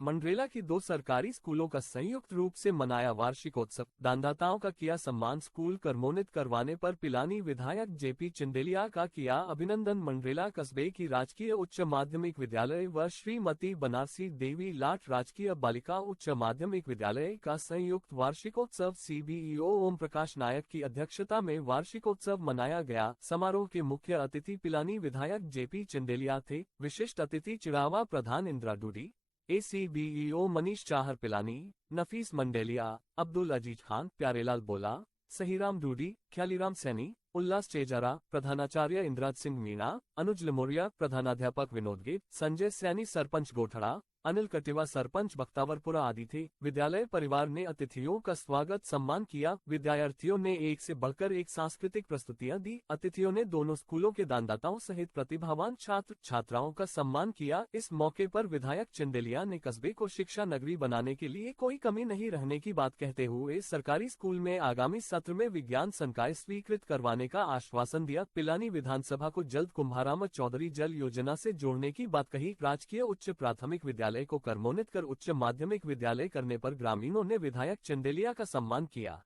मंडरेला की 2 सरकारी स्कूलों का संयुक्त रूप से मनाया वार्षिकोत्सव। दानदाताओं का किया सम्मान। स्कूल कर्मोन्नत करवाने पर पिलानी विधायक जेपी चंदेलिया का किया अभिनंदन। मंडरेला कस्बे की राजकीय उच्च माध्यमिक विद्यालय व श्रीमती बनारसी देवी लाट राजकीय बालिका उच्च माध्यमिक विद्यालय का संयुक्त वार्षिकोत्सव सीबीईओ ओम प्रकाश नायक की अध्यक्षता में वार्षिकोत्सव मनाया गया। समारोह के मुख्य अतिथि पिलानी विधायक जेपी चंदेलिया थे। विशिष्ट अतिथि चिड़ावा प्रधान इंदिरा डूडी, ACBEO मनीष चाहर पिलानी, नफीस मंडेलिया, अब्दुल अजीज खान, प्यारेलाल बोला, सहीराम डूडी, ख्यालीराम सैनी, उल्लास चेजारा, प्रधानाचार्य इंद्राज सिंह मीणा, अनुज लमोरिया, प्रधानाध्यापक विनोद गिर, संजय सैनी, सरपंच गोठड़ा, अनिल कटिवा, सरपंच बख्तावरपुरा आदि थे। विद्यालय परिवार ने अतिथियों का स्वागत सम्मान किया। विद्यार्थियों ने एक से बढ़कर एक सांस्कृतिक प्रस्तुतियां दी। अतिथियों ने दोनों स्कूलों के दानदाताओं सहित प्रतिभावान छात्र छात्राओं का सम्मान किया। इस मौके पर विधायक चंदेलिया ने कस्बे को शिक्षा नगरी बनाने के लिए कोई कमी नहीं रहने की बात कहते हुए सरकारी स्कूल में आगामी सत्र में विज्ञान संकाय स्वीकृत करवाने का आश्वासन दिया। पिलानी विधानसभा को जल्द कुंभाराम चौधरी जल योजना से जोड़ने की बात कही। राजकीय उच्च प्राथमिक विद्यालय को कर्मोन्नत कर उच्च माध्यमिक विद्यालय करने पर ग्रामीणों ने विधायक चंदेलिया का सम्मान किया।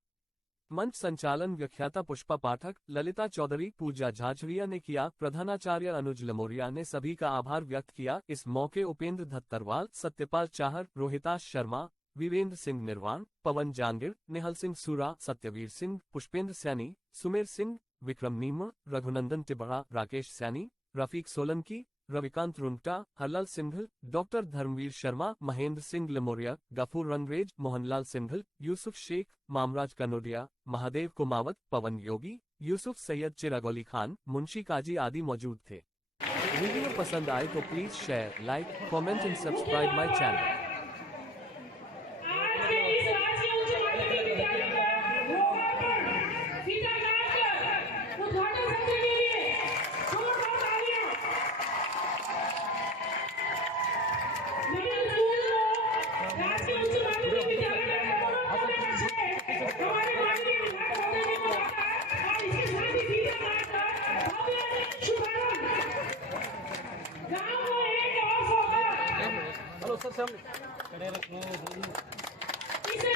मंच संचालन व्याख्याता पुष्पा पाठक, ललिता चौधरी, पूजा झाझड़िया ने किया। प्रधानाचार्य अनुज लमोरिया ने सभी का आभार व्यक्त किया। इस मौके उपेंद्र धत्तरवाल, सत्यपाल चाहर, रोहिताश शर्मा, वीरेंद्र सिंह निर्वाण, पवन जांगिड़, निहल सिंह सूरा, सत्यवीर सिंह, पुष्पेंद्र सैनी, सुमेर सिंह, विक्रम नीम, रघुनंदन टिबड़ा, राकेश सैनी, रफीक सोलंकी, रविकांत रुंगटा, हरलाल सिंघल, डॉक्टर धर्मवीर शर्मा, महेंद्र सिंह लमोरिया, गफूर रंगरेज, मोहनलाल सिंघल, यूसुफ शेख, मामराज कनोडिया, महादेव कुमावत, पवन योगी, यूसुफ सैयद, चिरागौली खान, मुंशी काजी आदि मौजूद थे। वीडियो पसंद आए तो please share, like, comment and subscribe my channel. Sir खड़े रखो इसे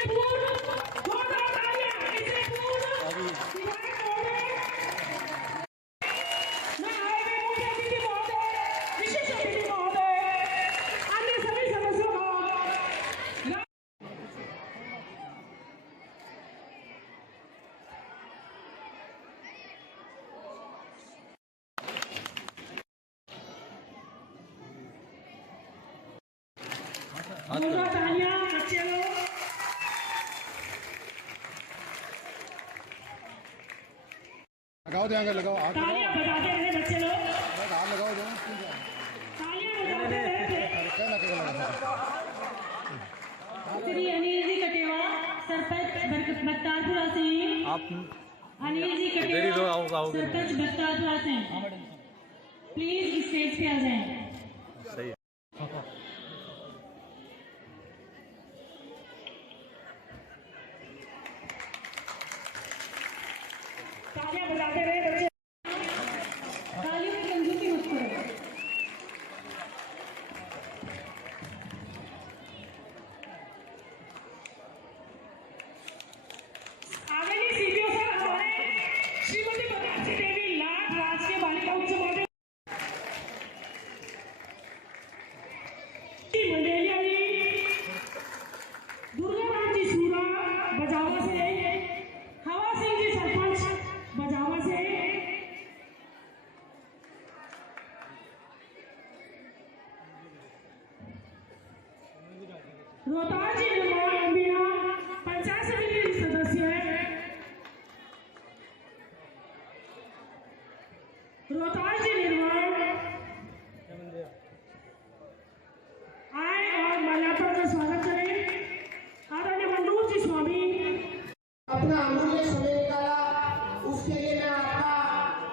लगाओ ध्यान लगाओ तालियां बजाते रहे बच्चे लोग। हाथ लगाओ तालियां बजाते रहे। श्री अनिल जी कटेवा, सरपंच बख्तारपुरा से। आप अनिल जी कटेवा, सरपंच बख्तारपुरा से, प्लीज स्टेज पे आ जाएं। सही है। तालियां बजाते रहे बच्चे। तालियों की कंजूसी मत करो। आगे की सीढ़ियों से हमारे श्रीमती बनारसी देवी लाट राजकीय बालिका उच्च माध्यमिक मंडेलिया जी, दुर्गा राम जी सूरा बजावा से, हवा सिंह जी सरपंच बजावा से, रोहतास जी निर्माण अंबिया पंचायत समिति के सदस्य है। रोहतास जी निर्माण आए और माल्यार्पण का स्वागत करें। आदरणीय मनोज जी स्वामी अपना अमूल्य समय निकाला, उसके लिए मैं आपका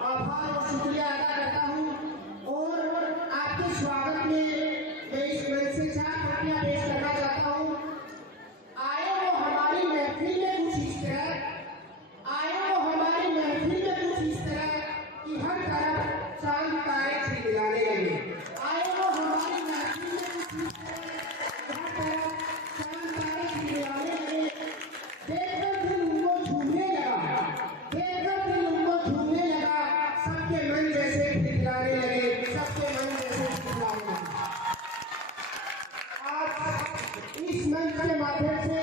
आभार और शुक्रिया अदा करता हूँ। और आपके स्वागत में मैं इस मंच से 4 प्रतियां पेश करना चाहता हूँ। आए वो हमारी महफिल में कुछ इस तरह, आए वो हमारी महफिल में कुछ इस तरह कि हर तरफ चांद तारे खिलखिलाने लगे। आए वो हमारी महफिल में कुछ इस तरह मंच के माध्यम से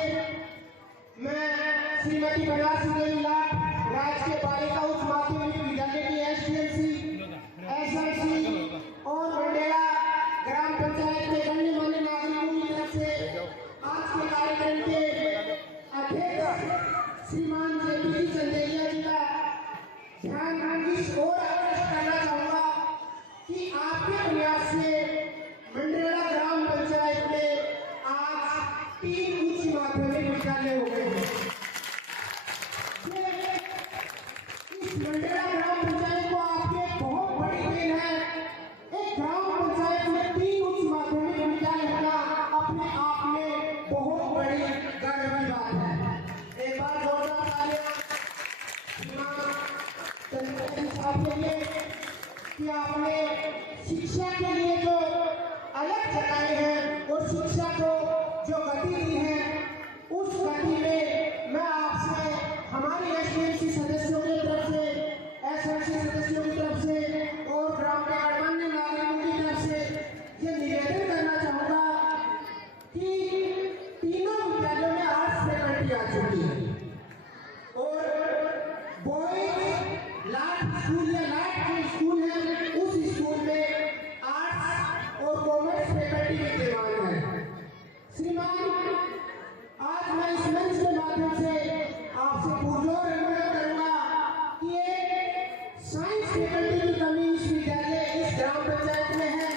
मैं श्रीमती बनारसी देवी लाल राजकीय बालिका उच्च माध्यमिक विद्यालय की एसडीएमसी, एसएमसी और मंडेला ग्राम पंचायत के गणमान्य नागरिकों की तरफ से आज के कार्यक्रम के अध्यक्ष श्रीमान जेपी चंदेलिया जी का ध्यान इस ओर आकर्षित करना चाहूंगा कि आपके प्रयास से मंडेला ग्राम पंचायत में आज 3 उच्च माध्यमिक विद्यालय हो गए हैं। इस मंडेला ग्राम पंचायत को आपके बहुत बड़ी देन है। एक ग्राम पंचायत में 3 उच्च माध्यमिक विद्यालय होना अपने आप में बहुत बड़ी गर्व की बात है। एक बार जोरदार तालियां साहब के लिए कि आपने शिक्षा के लिए जो अलग जगाए हैं और शिक्षा को जो गति दी है, उस गति में मैं आपसे हमारी एसडीएमसी सदस्यों की तरफ से, एसएमसी सदस्यों की तरफ से और ग्राम के गणमान्य नागरिकों की तरफ से ये निवेदन करना चाहूंगा कि तीनों विद्यालयों में आर्ट्स फैकल्टी आ चुकी है और बॉयज लाट स्कूल या लाट जो स्कूल है उस स्कूल में आर्ट्स और कॉमर्स फैकल्टी विद्यमान है। श्रीमान, आज मैं इस मंच के माध्यम से आपसे पुरजोर अनुरोध करूंगा कि एक साइंस फैकल्टी की कमी इस विद्यालय, इस ग्राम पंचायत में है,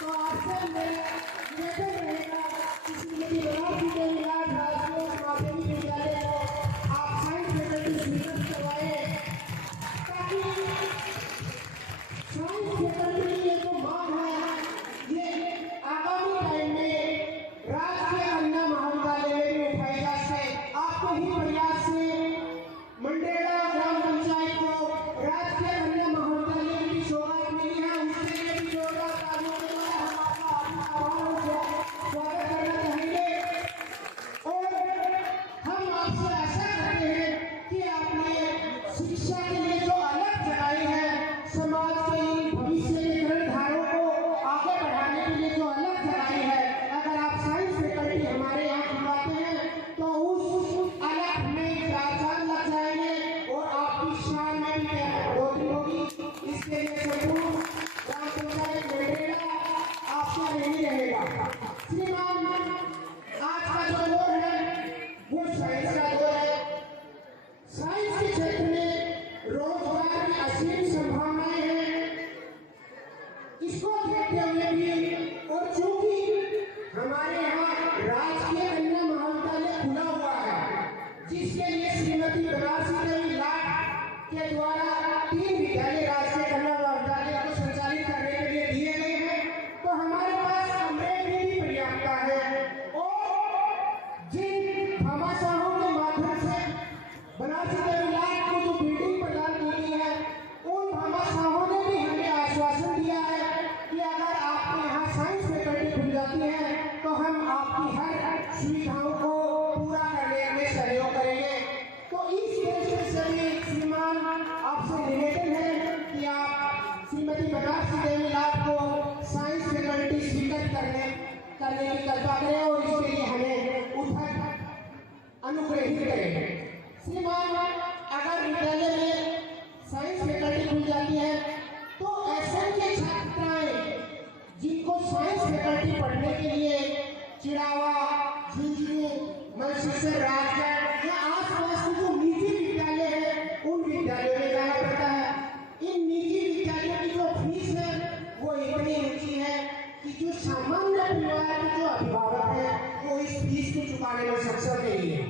तो आपसे मेरा निवेदन रहेगा कि श्रीमती बनारसी देवी लाल राजकीय माध्यमिक विद्यालय को आप साइंस फैकल्टी स्वीकृत करवाएं, ताकि साइंस फैकल्टी की ये जो मांग है ये आगामी टाइम में राजकीय कन्या महाविद्यालय में भी उठाई जा सके। आपके ही प्रयास से मंडेला ग्राम पंचायत को राजकीय कन्या महाविद्यालय की सौगात मिली है। उसके लिए भी जोरदार तालियों के द्वारा हम आपका स्वागत करना चाहेंगे और हम आपसे आशा करते हैं कि आपने शिक्षा के लिए जो अलग जगाई है, समाज के भविष्य के रणधारों को आगे बढ़ाने के लिए जो अलग जगाई है, अगर आप साइंस फैकल्टी हमारे यहाँ खुलवाते हैं तो उस अलग में 4 लग जाएंगे और आपकी शान में भी बढ़ोतरी होगी। इसके लिए संपूर्ण ग्राम पंचायत मंडेला आपसे नहीं रहेगा। श्रीमान, आज का जो दौर है वो साइंस का दौर है। साइंस के क्षेत्र में रोजगार की असीम संभावनाएं हैं। इसको देखते हुए भी और चूंकि हमारे यहाँ राजकीय कन्या महाविद्यालय खुला हुआ है, जिसके लिए श्रीमती बनारसी देवी लाल के द्वारा 3 विद्यालय राजकीय कन्या महाविद्यालय को संचालित करने के लिए दिए गए हैं, तो हमारे पास कमरे की भी पर्याप्तता है और जिन भामाशाहों के माध्यम से बनारसी देवी लाल को जो बिल्डिंग प्रदान की गई है, उन भामाशाहों ने भी हमें आश्वासन दिया है कि अगर आपके यहाँ साइंस फैकल्टी खुल जाती है तो हम आपकी हर सुविधाओं को पूरा करने में सहयोग करेंगे। तो इस दृष्टि से भी श्रीमान आपसे निवेदन है कि आप श्रीमती बनारसी देवी लाल को साइंस फैकल्टी स्वीकृत करने की कृपा करें और इसके लिए हमें उठक अनुग्रहित करें। श्रीमान, अगर विद्यालय में साइंस फैकल्टी खुल जाती है तो ऐसे के छात्राएं जिनको साइंस फैकल्टी पढ़ने के लिए चिड़ावा, झुंझुनू, मंदसौर, राजगढ़ या आसपास के जो निजी विद्यालय है उन विद्यालयों में जाना पड़ता है। इन निजी विद्यालयों की जो फीस है वो इतनी ऊंची है कि जो सामान्य परिवार के जो अभिभावक है वो इस फीस को चुकाने में सक्षम नहीं है।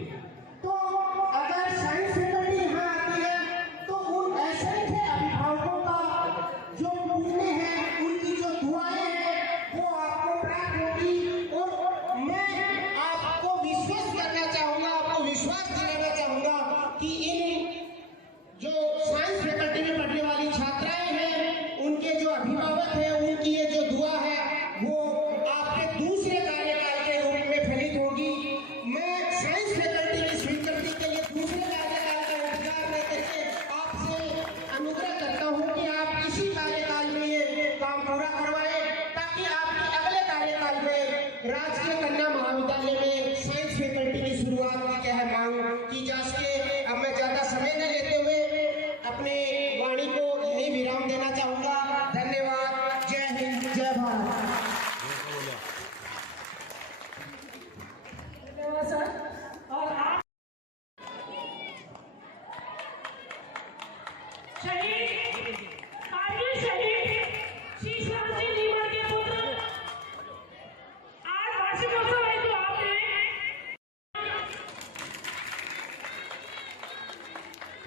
तो अगर साइंस फैकल्टी यहाँ आती है तो उन ऐसे अभिभावकों का जो पुण्य है, उनकी जो दुआएं हैं वो आपको प्राप्त होगी और मैं आपको विश्वास करना चाहूंगा, आपको विश्वास दिलाना चाहूंगा कि इन जो साइंस फैकल्टी में पढ़ने वाली छात्राएं हैं, उनके जो अभिभावक हैं, उनकी ये जो दुआ है वो आपके दूसरे कार्यकाल के रूप में फलित होगी। मैं साइंस फैकल्टी राजकीय कन्या महाविद्यालय में साइंस फैकल्टी की शुरुआत की क्या है मांग की जा सके। अब मैं ज्यादा समय न लेते हुए अपने वाणी को यही विराम देना चाहूंगा। धन्यवाद। जय हिंद, जय भारत। धन्यवाद सर। और आप शहीद कारगिल शहीद शीशराज जी नीमर के पुत्र, आज वार्षिकोत्सव है तो आपने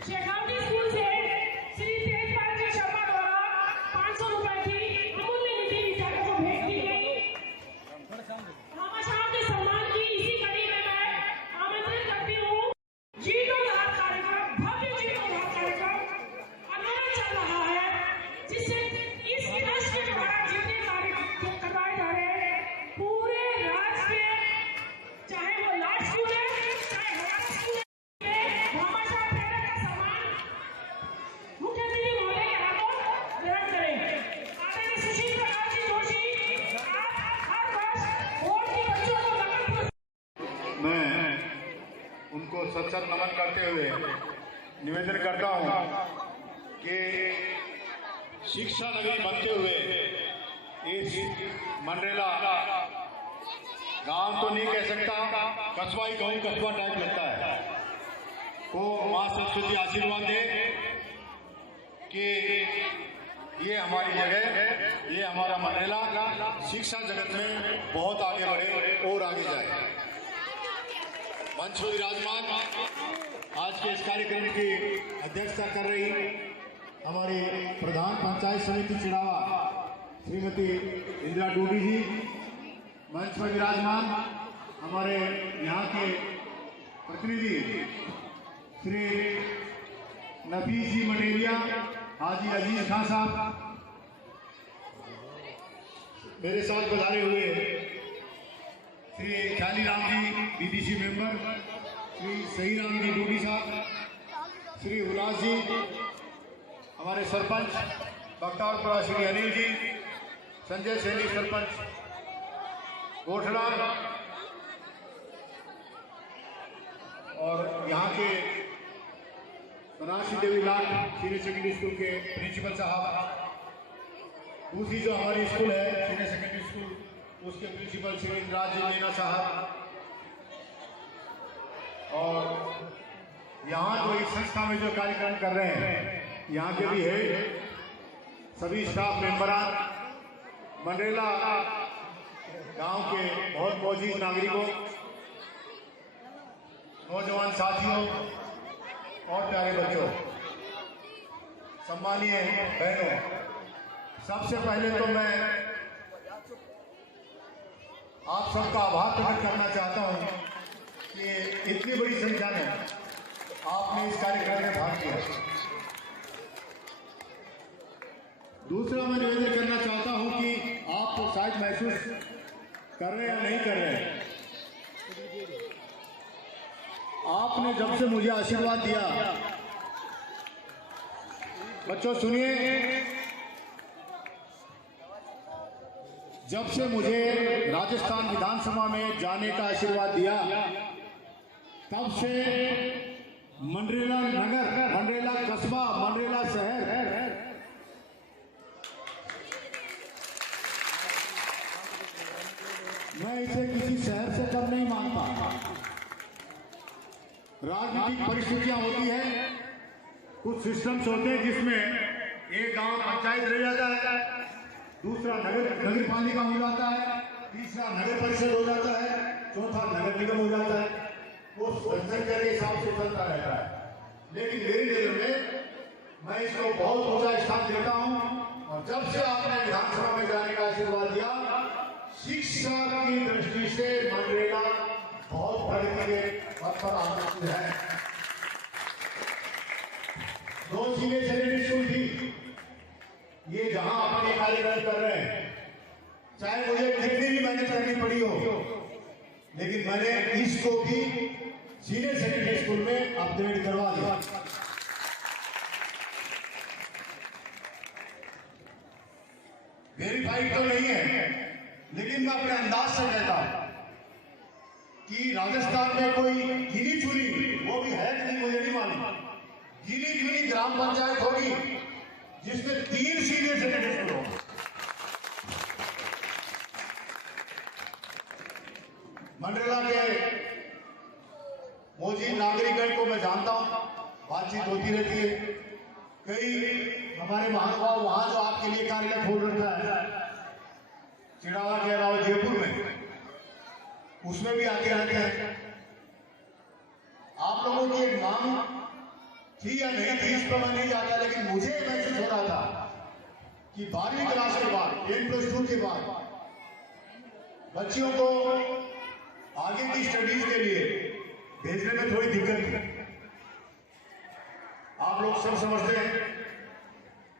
शेखावटी स्कूल से श्री तेजपाल जी शर्मा द्वारा 500 रुपए की अमूल्य निधि विद्यार्थियों को भेंट की गई। रामाशाह के सम्मान की इसी कड़ी में मैं आमंत्रित करती हूँ। जीर्णोद्धार कार्यक्रम, भव्य जीर्णोद्धार कार्यक्रम अनवरत चल रहा है, जिससे इस ट्रस्ट के द्वारा जितने कार्य करवाए जा रहे हैं पूरे राज्य में, चाहे वो लार्ड स्कूल है चाहे हमारा स्कूल है, रामाशाह प्रेरक का सम्मान मुख्यमंत्री महोदय के हाथों ग्रहण करें। आदरणीय सुशील प्रकाश जी जोशी, आप हर वर्ष बोर्ड के बच्चों को नकद मैं उनको सत नमन करते हुए निवेदन करता हूं कि शिक्षा नगरी बनते हुए इस मंडरेला गांव तो नहीं कह सकता, कस्बा ही कहूँ, कस्बा टाइप लगता है, को माँ सरस्वती आशीर्वाद दे कि ये हमारी जगह है, ये हमारा मंडरेला शिक्षा जगत में बहुत आगे बढ़े और आगे जाए। मंच पर विराजमान आज के इस कार्यक्रम की अध्यक्षता कर रही हमारी प्रधान पंचायत समिति चिड़ावा श्रीमती इंदिरा डूडी जी, मंच पर विराजमान हमारे यहाँ के प्रतिनिधि श्री नफीस जी मटेरिया, हाजी अजीज खान साहब, मेरे साथ पधारे हुए श्री ख्याली राम जी बीडीसी मेंबर, श्री सही राम जी डूडी साहब, श्री उल्लास जी, हमारे सरपंच बख्तावरपुरा श्री अनिल जी, संजय सैनी सरपंच गोठड़ा, और यहाँ के बनारसी देवी लाट सीनियर सेकेंडरी स्कूल के प्रिंसिपल साहब, दूसरी जो हमारी स्कूल है सीनियर सेकेंडरी स्कूल, उसके प्रिंसिपल श्री राज मीना साहब, और यहाँ जो इस संस्था में जो कार्यक्रम कर रहे हैं यहाँ के भी है सभी स्टाफ मेंबरान, मंडरेला गांव के बहुत मौजूद नागरिकों, नौजवान साथियों और प्यारे बच्चों, सम्मानीय बहनों, सबसे पहले तो मैं आप सबका आभार प्रकट करना चाहता हूं कि इतनी बड़ी संख्या में आपने इस कार्यक्रम में भाग लिया। दूसरा मैं निवेदन करना चाहता हूं कि आप तो शायद महसूस कर रहे हैं या नहीं कर रहे हैं, आपने जब से मुझे आशीर्वाद दिया, बच्चों सुनिए, जब से मुझे राजस्थान विधानसभा में जाने का आशीर्वाद दिया, तब से मंडरेला नगर, मंडरेला कस्बा, मंडरेला शहर मैं इसे किसी शहर से कम नहीं मानता। राजनीतिक परिस्थितियां होती है, कुछ सिस्टम्स होते हैं जिसमें एक गांव पंचायत रह जाता है, दूसरा नगर पालिका हो जाता है, तीसरा नगर परिषद हो जाता है, चौथा नगर निगम हो जाता है, वो जनसंख्या के हिसाब से चलता रहता है। लेकिन मेरी नजर में मैं इसको बहुत ऊंचा स्थान देता हूं, और जब से आपने विधानसभा में जाने का आशीर्वाद दिया, शिक्षा की दृष्टि से मंडरेला बहुत प्रगति के पथ पर आगे है। 2 सीनियर सेकेंडरी स्कूल थी, ये जहां अपन ये कार्यक्रम कर रहे हैं, चाहे मुझे कितनी भी मेहनत करनी पड़ी हो, लेकिन मैंने इसको भी सीनियर सेकेंडरी स्कूल में अपग्रेड करवा दिया। वेरीफाइड तो नहीं है, लेकिन मैं अपने अंदाज से कहता हूं कि राजस्थान में कोई गिनी चुनी, वो भी है कि नहीं मुझे नहीं मालूम, गिनी चुनी ग्राम पंचायत होगी जिसमें 3 सीनियर सेकेंडरी स्कूल होंगे। मंडरेला के मौजूद नागरिकगण को मैं जानता हूं, बातचीत होती रहती है। कई हमारे महानुभाव वहां जो आपके लिए कार्यालय खोल रखा है चिड़ावा के अलावा जयपुर में, उसमें भी आते रहते हैं। आप लोगों की एक मांग थी या नहीं थी इस पर मैं नहीं जाता, लेकिन मुझे महसूस हो रहा था कि 12वीं क्लास के बाद 10+2 के बाद बच्चियों को आगे की स्टडीज के लिए भेजने में थोड़ी दिक्कत थी। आप लोग सब समझते हैं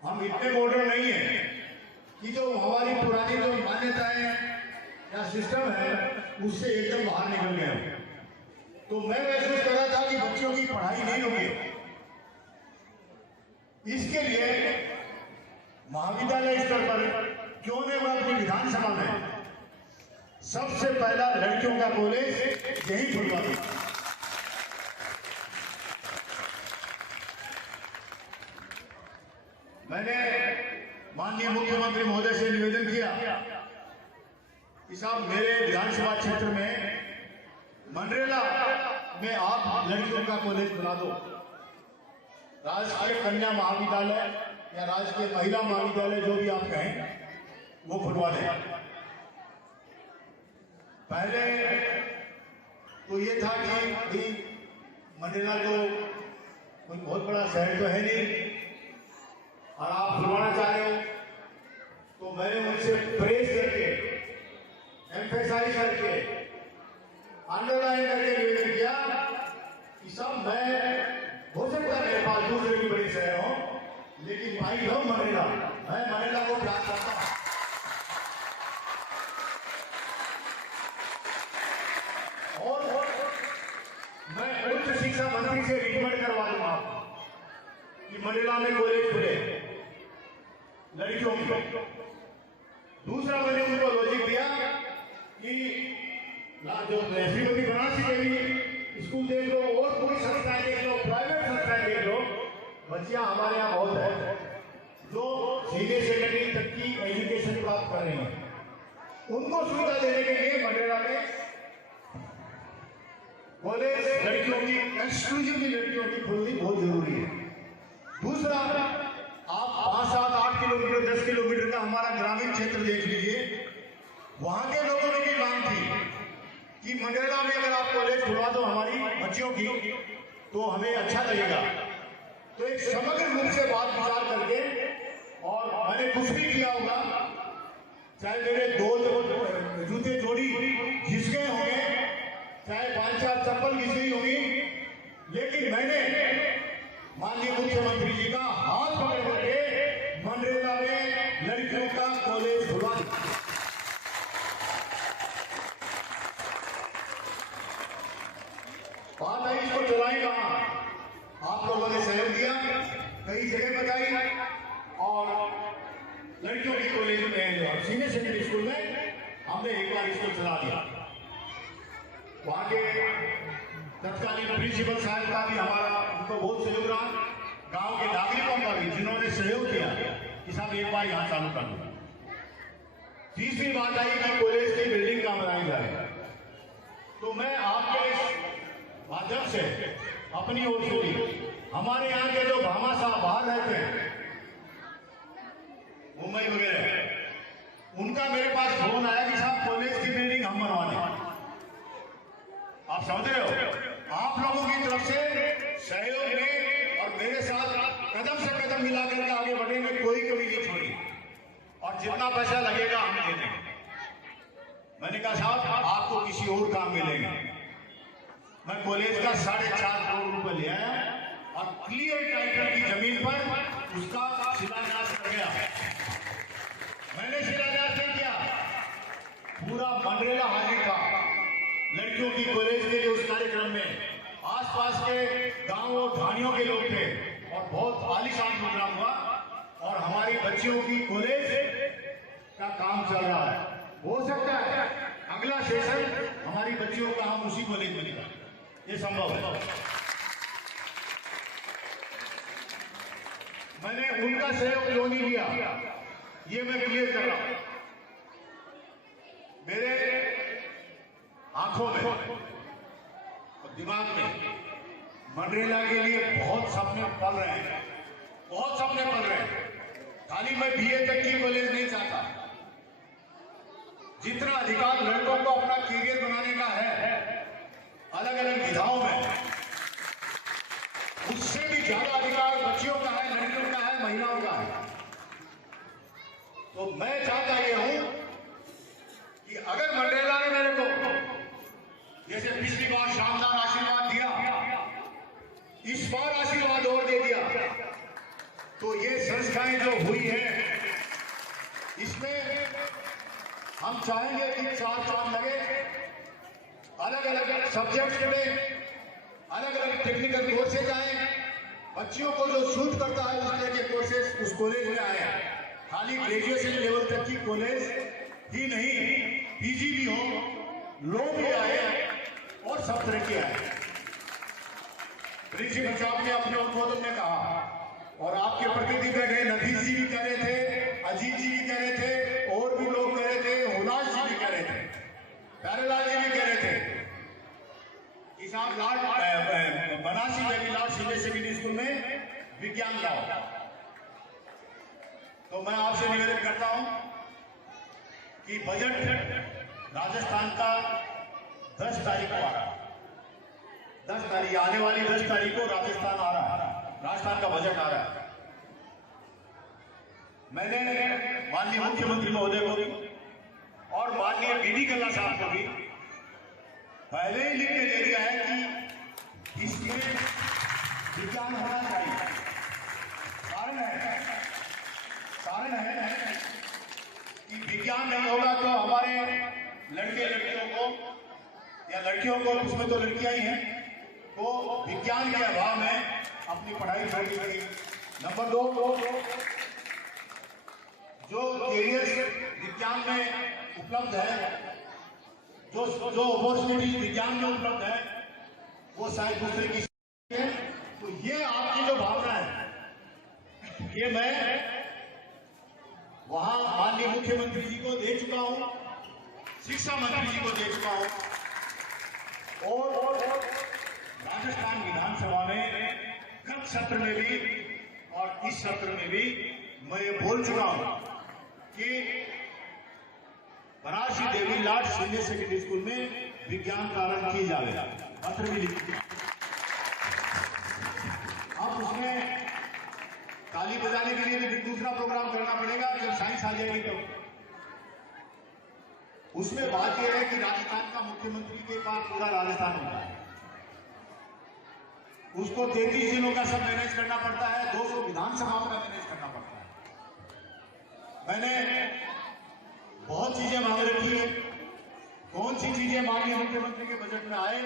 हम इतने मॉडर्न नहीं है कि जो हमारी पुरानी जो मान्यताएं या सिस्टम है उससे एकदम बाहर निकल गए। तो मैं महसूस कर रहा था कि बच्चों की पढ़ाई नहीं होगी, इसके लिए महाविद्यालय स्तर पर क्यों नहीं मैं अपनी विधानसभा में सबसे पहला लड़कियों का कॉलेज यही खुलवा दूं। मैंने माननीय मुख्यमंत्री महोदय से निवेदन किया कि साहब मेरे विधानसभा क्षेत्र में मंडरेला में आप लड़कियों का कॉलेज खुला दो, राजकीय कन्या महाविद्यालय या राजकीय महिला महाविद्यालय जो भी आप कहें वो खुलवा दें। पहले तो ये था कि मंडरेला तो कोई बहुत बड़ा शहर तो है नहीं और आप खुलवाना चाह रहे हो, तो मैंने उनसे प्रेस करके, एम्फेसाइज करके, अंडरलाइन करके निवेदन किया कि सब मैं हो सकता है मेरे पास दूसरे भी बड़े शहर हो, लेकिन भाई लो मंडरेला, मैं मंडरेला को प्यार करता हूं। और मैं उच्च शिक्षा मंत्री से रिकमेंड करवा दूंगा कि मंडरेला में कॉलेज खुले लड़कियों की। दूसरा मैंने उनको लॉजिक दिया कि जो श्रीमती बनारसी देवी स्कूल देख लो और कोई संस्थाएं देख लो, प्राइवेट संस्थाएं देख लो, बच्चियां हमारे यहाँ बहुत है जो सीनियर सेकेंडरी तक की एजुकेशन प्राप्त कर रही हैं। उनको सुविधा देने के लिए मंडरेला में कॉलेज लड़कियों की, एक्सक्लूसिवली लड़कियों की खोलनी बहुत जरूरी है। दूसरा, आप 5, 7, 8 किलोमीटर 10 किलोमीटर का हमारा ग्रामीण क्षेत्र देख लीजिए, वहां के लोगों ने भी मांग थी कि मंडरेला में अगर आप कॉलेज खुलवा दो हमारी बच्चियों की तो हमें अच्छा लगेगा। तो एक समग्र रूप से बात विचार करके, और मैंने कुछ भी किया होगा, चाहे मेरे 2 जूते जोड़ी घिस गए होंगे, चाहे 5-4 चप्पल घिस गई होगी, लेकिन मैंने माननीय मुख्यमंत्री जी का हाथ पकड़ करके मंडरेला में लड़कियों का कॉलेज खुलवा दिया। बात आई इसको चलाई कहां, आप लोगों ने सहयोग दिया, कई जगह बताई, और लड़कियों की कॉलेज में सीनियर सेकेंडरी स्कूल में हमने एक बार इसको चला दिया। वहां के तत्कालीन प्रिंसिपल साहब का भी हमारा उनको बहुत सहयोग रहा, गांव के नागरिकों का भी जिन्होंने सहयोग किया कि साहब एक बार यहां चालू कर दो। तीसरी बात आई कि कॉलेज की बिल्डिंग कहां बनाई जाए, तो मैं आपके इस माध्यम से अपनी ओर से भी हमारे यहाँ के जो भामा साहब बाहर रहते हैं मुंबई वगैरह, उनका मेरे पास फोन आया कि साहब कॉलेज की बिल्डिंग हम बनवा दें। आप समझ रहे हो, आप लोगों की तरफ से सहयोग में और मेरे साथ कदम से कदम मिला करके आगे बढ़ने में कोई कमी नहीं छोड़ी, और जितना पैसा लगेगा हम दे देंगे। मैंने कहा साहब आपको किसी और काम मिलेंगे। मैं कॉलेज का 4.5 करोड़ रुपए ले आया और क्लियर टाइटल की जमीन पर उसका शिलान्यास कर गया। मैंने शिलान्यास नहीं किया, पूरा मंडरेला हाजिर था लड़कियों की कॉलेज के लिए। उस कार्यक्रम में आसपास के गांव और ढाणियों के लोग थे और बहुत आलीशान प्रोग्राम हुआ, और हमारी बच्चियों की कॉलेज का काम चल रहा है। हो सकता है अगला सेशन हमारी बच्ची बच्चियों का हम उसी कॉलेज में निकालें, ये संभव है। मैंने उनका सहयोग क्यों नहीं लिया, ये मैं क्लियर कर रहा हूं। मेरे आंखों में और दिमाग में मनरेगा के लिए बहुत सपने पल रहे हैं, बहुत सपने पल रहे हैं। खाली मैं बीए तक की कॉलेज नहीं चाहता, जितना अधिकार लड़कों को अपना कैरियर बनाने का है अलग अलग विधाओं में, उससे भी ज्यादा अधिकार बच्चियों का है, लड़कियों का है, महिलाओं का है। तो मैं चाहता ये हूं कि अगर मनरेगा ने मेरे को जैसे पिछली बार शानदार आशीर्वाद दिया, इस बार आशीर्वाद और दे दिया, तो ये संस्थाएं जो हुई हैं इसमें हम चाहेंगे कि 4 चांद लगे, अलग अलग सब्जेक्ट्स में अलग अलग टेक्निकल कोर्सेज आए, बच्चियों को जो सूट करता है उस तरह के कोर्सेज उस कॉलेज में आए। खाली ग्रेजुएशन लेवल तक की कॉलेज ही नहीं, पीजी भी हो, लॉ भी आए और सब तरह के आए। प्रिंसिपल साहब ने अपने उद्बोधन में कहा और आपके प्रतिनिधि बैठे, नफीस जी भी कह रहे थे, अजीत जी भी कह रहे थे, और भी लोग कह रहे थे, हुलास जी भी कह रहे थे, प्यारेलाल जी भी कह रहे थे कि साहब बनारसी में भी लॉर्ड सीनियर सेकेंडरी स्कूल में विज्ञान लाओ। तो मैं आपसे निवेदन करता हूं कि बजट राजस्थान का 10 तारीख को आ रहा है, 10 तारीख आने वाली 10 तारीख को राजस्थान आ रहा है, राजस्थान का बजट आ रहा है। मैंने माननीय मुख्यमंत्री महोदय को भी और माननीय बीडी कल्ला साहब को भी पहले ही लिख के दे दिया है कि इसमें विज्ञान होना चाहिए। कारण है कि विज्ञान नहीं होगा तो हमारे लड़के लड़कियों को या लड़कियों को, उसमें तो लड़कियां ही हैं, तो विज्ञान के अभाव में अपनी पढ़ाई छोड़नी पड़ी। नंबर 2, जो कैरियर विज्ञान में उपलब्ध है, जो अपॉर्चुनिटी विज्ञान में उपलब्ध है, वो शायद दूसरे की है। तो ये आपकी जो भावना है, ये मैं वहां माननीय मुख्यमंत्री जी को दे चुका हूं, शिक्षा मंत्री जी को दे चुका हूं, और राजस्थान विधानसभा में गत सत्र में भी और इस सत्र में भी मैं ये बोल चुका हूं कि बनारसी देवी लॉर्ड सीनियर सेकेंडरी स्कूल में विज्ञान प्रारंभ की जाएगा, पत्र भी लिख दिया। अब उसमें ताली बजाने के लिए भी दूसरा प्रोग्राम करना पड़ेगा, जब साइंस आ जाएगी तो। उसमें बात यह है कि राजस्थान का मुख्यमंत्री के पास पूरा राजस्थान होता है, उसको 33 जिलों का सब मैनेज करना पड़ता है, 200 विधानसभाओं का मैनेज करना पड़ता है। मैंने बहुत चीजें मांग रखी है, कौन सी चीजें माननीय मुख्यमंत्री के बजट में आए,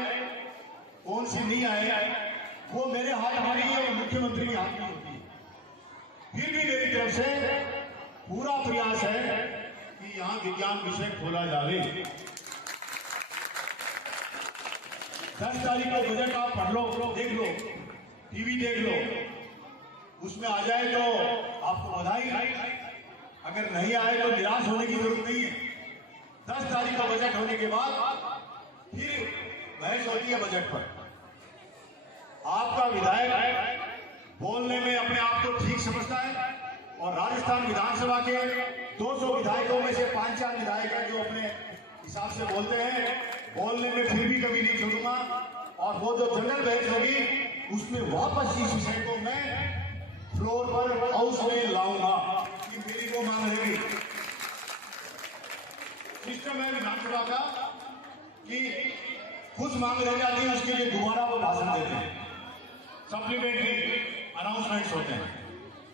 कौन सी नहीं आए, वो मेरे हाथ में नहीं है, वो मुख्यमंत्री के हाथ में होती है। फिर भी मेरी तरफ से पूरा प्रयास है कि यहां विज्ञान विषय खोला जाए। 10 तारीख को बजट आप पढ़ लो, देख लो, टीवी देख लो, उसमें आ जाए तो आपको बधाई, अगर नहीं आए तो निराश होने की जरूरत नहीं है। 10 तारीख को बजट होने के बाद फिर बहस होती है बजट पर। आपका विधायक बोलने में अपने आप को ठीक समझता है और राजस्थान विधानसभा के 200 विधायकों में से 5-4 विधायक हैं जो अपने हिसाब से बोलते हैं, बोलने में फिर भी कभी नहीं छोड़ूंगा। और वो जो जनरल बहस होगी उसमें वापस इस विषय को मैं फ्लोर पर हाउस में लाऊंगा, कि मेरी वो मांग रहेगी। सिस्टम है विधानसभा का कि कुछ मांग रह जाती है, उसके लिए दोबारा वो भाषण देते हैं, सप्लीमेंट्री अनाउंसमेंट्स होते हैं।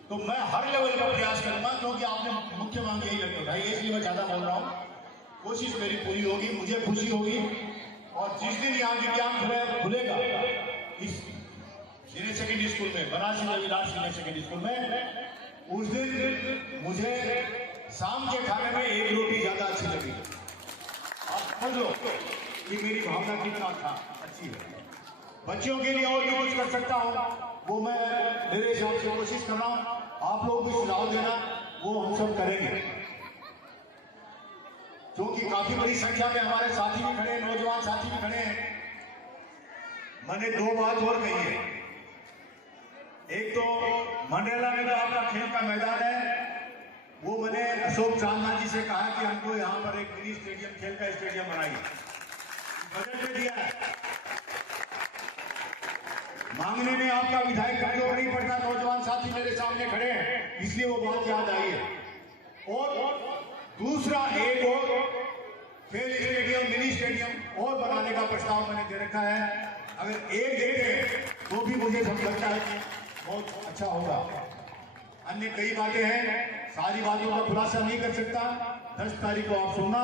तो मैं हर लेवल पर प्रयास करूंगा, क्योंकि आपने मुख्य मांग यही रखी है, इसलिए मैं ज्यादा बोल रहा हूं। कोशिश मेरी पूरी होगी, मुझे खुशी होगी। और जिस दिन यहाँ विज्ञान खुलेगा इस सीनियर सेकेंडरी स्कूल में, बनारसी देवी लॉर्ड सीनियर सेकेंडरी स्कूल में, उस दिन मुझे शाम के खाने में 1 रोटी ज्यादा अच्छी लगेगी। आप समझ लो, कि मेरी भावना कितना अच्छी है। बच्चों के लिए और भी कुछ कर सकता हूँ वो मैं मेरे हिसाब से कोशिश कर रहा हूँ। आप लोग भी सुझाव देना, वो हम सब करेंगे। क्योंकि काफी बड़ी संख्या में हमारे साथी भी खड़े हैं, नौजवान साथी भी खड़े हैं। मैंने दो बात और कही है। एक तो मंडेला में जो आपका खेल का मैदान है, वो मैंने अशोक चांदना जी से कहा कि हमको यहाँ पर एक मिनी स्टेडियम, खेल का स्टेडियम बनाइए। बजट में दिया है। मांगने में आपका विधायक कमजोर नहीं पड़ता। नौजवान साथी मेरे सामने खड़े हैं, इसलिए वो बात याद आई है। और दूसरा, एक और खेल स्टेडियम, मिनी स्टेडियम और बनाने का प्रस्ताव मैंने दे रखा है। अगर एक देते तो भी मुझे लगता है कि बहुत अच्छा होगा। अन्य कई बातें हैं, सारी बातों का खुलासा नहीं कर सकता। 10 तारीख को आप सुनना,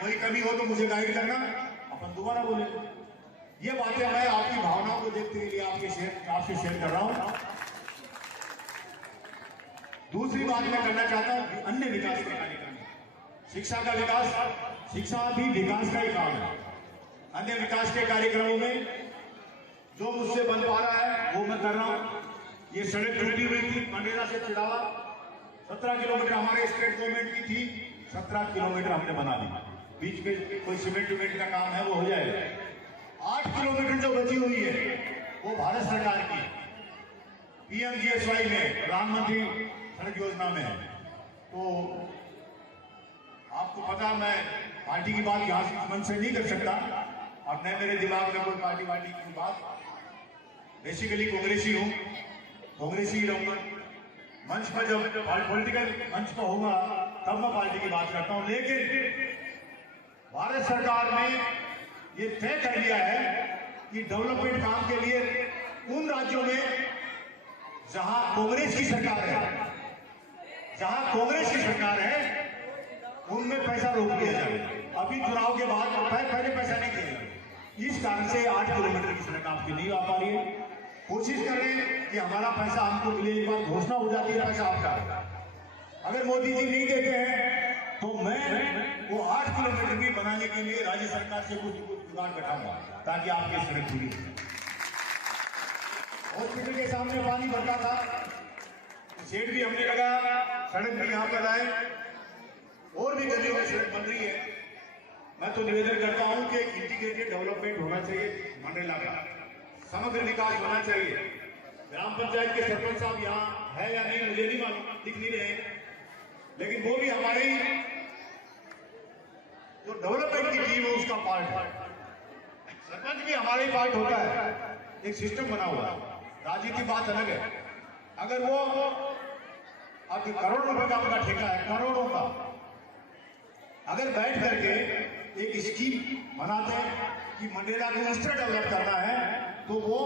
कोई कमी हो तो मुझे गाइड करना, अपन दोबारा बोलेंगे। ये बातें मैं आपकी भावनाओं को देखते हुए आपसे शेयर कर रहा हूं। दूसरी बात मैं करना चाहता हूं, अन्य विकास के कार्यक्रम, शिक्षा का विकास, शिक्षा भी विकास का ही काम है। अन्य विकास के कार्यक्रमों में जो मुझसे बन पा रहा है वो मैं कर रहा हूं। ये सड़क टूटी हुई थी मंडेला से चिड़ावा, 17 किलोमीटर हमारे स्टेट गवर्नमेंट की थी, 17 किलोमीटर हमने बना दी। बीच में कोई सीमेंट विमेंट का काम है वो हो जाएगा। 8 किलोमीटर जो बची हुई है वो भारत सरकार की PMGSY में, प्रधानमंत्री सड़क योजना में है। तो आपको पता, मैं पार्टी की बात यहाँ से मंच से नहीं कर सकता और न मेरे दिमाग में कोई पार्टी वार्टी की बात। बेसिकली कांग्रेसी हूँ, कांग्रेसी ही रहूंगा। मंच पर जब पॉलिटिकल मंच पर होगा तब मैं पार्टी की बात करता हूँ। लेकिन भारत सरकार ने ये तय कर लिया है कि डेवलपमेंट काम के लिए उन राज्यों में जहां कांग्रेस की सरकार है, उनमें पैसा रोक दिया जाए। अभी चुनाव के बाद पहले पैसा नहीं दिया जाए। इस कारण से 8 किलोमीटर की सड़क आपकी नहीं आ पा रही है। कोशिश करें कि हमारा पैसा हमको मिले। एक बार घोषणा हो जाती है पैसा आपका, अगर मोदी जी नहीं देते हैं तो मैं वो 8 किलोमीटर भी बनाने के लिए राज्य सरकार से कुछ जुगाड़ बैठाऊंगा ताकि आपकी सड़क पूरी हो। हॉस्पिटल के सामने पानी भरता था, शेड भी हमने लगाया, सड़क भी यहाँ पर आए, और भी गलियों में सड़क बन रही है। मैं तो निवेदन करता हूं कि एक इंटीग्रेटेड डेवलपमेंट होना चाहिए मंडेला का, समग्र विकास होना चाहिए। ग्राम पंचायत के सरपंच साहब यहाँ है या नहीं मुझे नहीं मालूम, दिख नहीं रहे, लेकिन वो भी हमारे ही जो डेवलपमेंट की टीम है उसका पार्ट है। सरपंच भी हमारे ही पार्ट होता है। एक सिस्टम बना हुआ है। राजनीति बात अलग है। अगर वो आपके करोड़ों रुपए का आपका ठेका है, करोड़ों का, अगर बैठ करके एक स्कीम बनाते हैं कि मंडेला को इस तरह डेवलप करना है, तो वो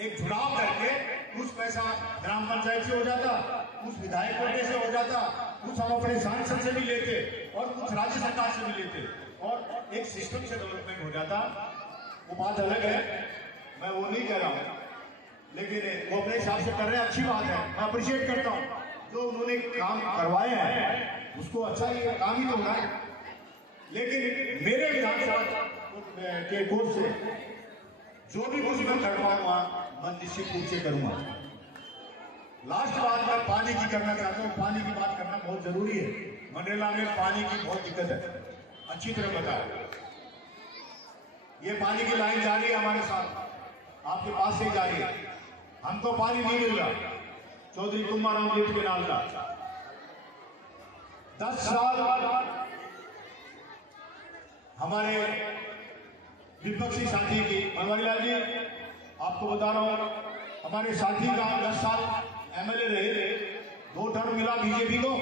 एक चुनाव करके कुछ पैसा ग्राम पंचायत से हो जाता, कुछ विधायक कोटे से हो जाता, कुछ हम अपने सांसद से भी लेते और कुछ राज्य सरकार से भी लेते और एक सिस्टम से डेवलपमेंट हो जाता। वो बात अलग है, मैं वो नहीं कह रहा हूँ, लेकिन वो अपने हिसाब से कर रहे हैं, अच्छी बात है, मैं अप्रिशिएट करता हूँ। जो उन्होंने काम करवाए हैं उसको अच्छा ही काम ही तो होना है। लेकिन मेरे विधानसभा के कोर्स से जो भी कुछ मैं कर पाऊंगा मैं निश्चित रूप से करूंगा। लास्ट बात मैं पानी की करना चाहता हूँ। पानी की बात करना बहुत जरूरी है। मंडेला में पानी की बहुत दिक्कत है, अच्छी तरह बताया। ये पानी की लाइन जा रही है हमारे साथ, आपके पास से जा रही है। हमको पानी नहीं मिल रहा, चौधरी कुमाराम लिफ्ट के नाल का 10 साल हमारे विपक्षी साथी की, बनवारी लाल जी आपको बता रहा हूं, हमारे साथी का 10 साल MLA रहे, 2 टर्म मिला बीजेपी को।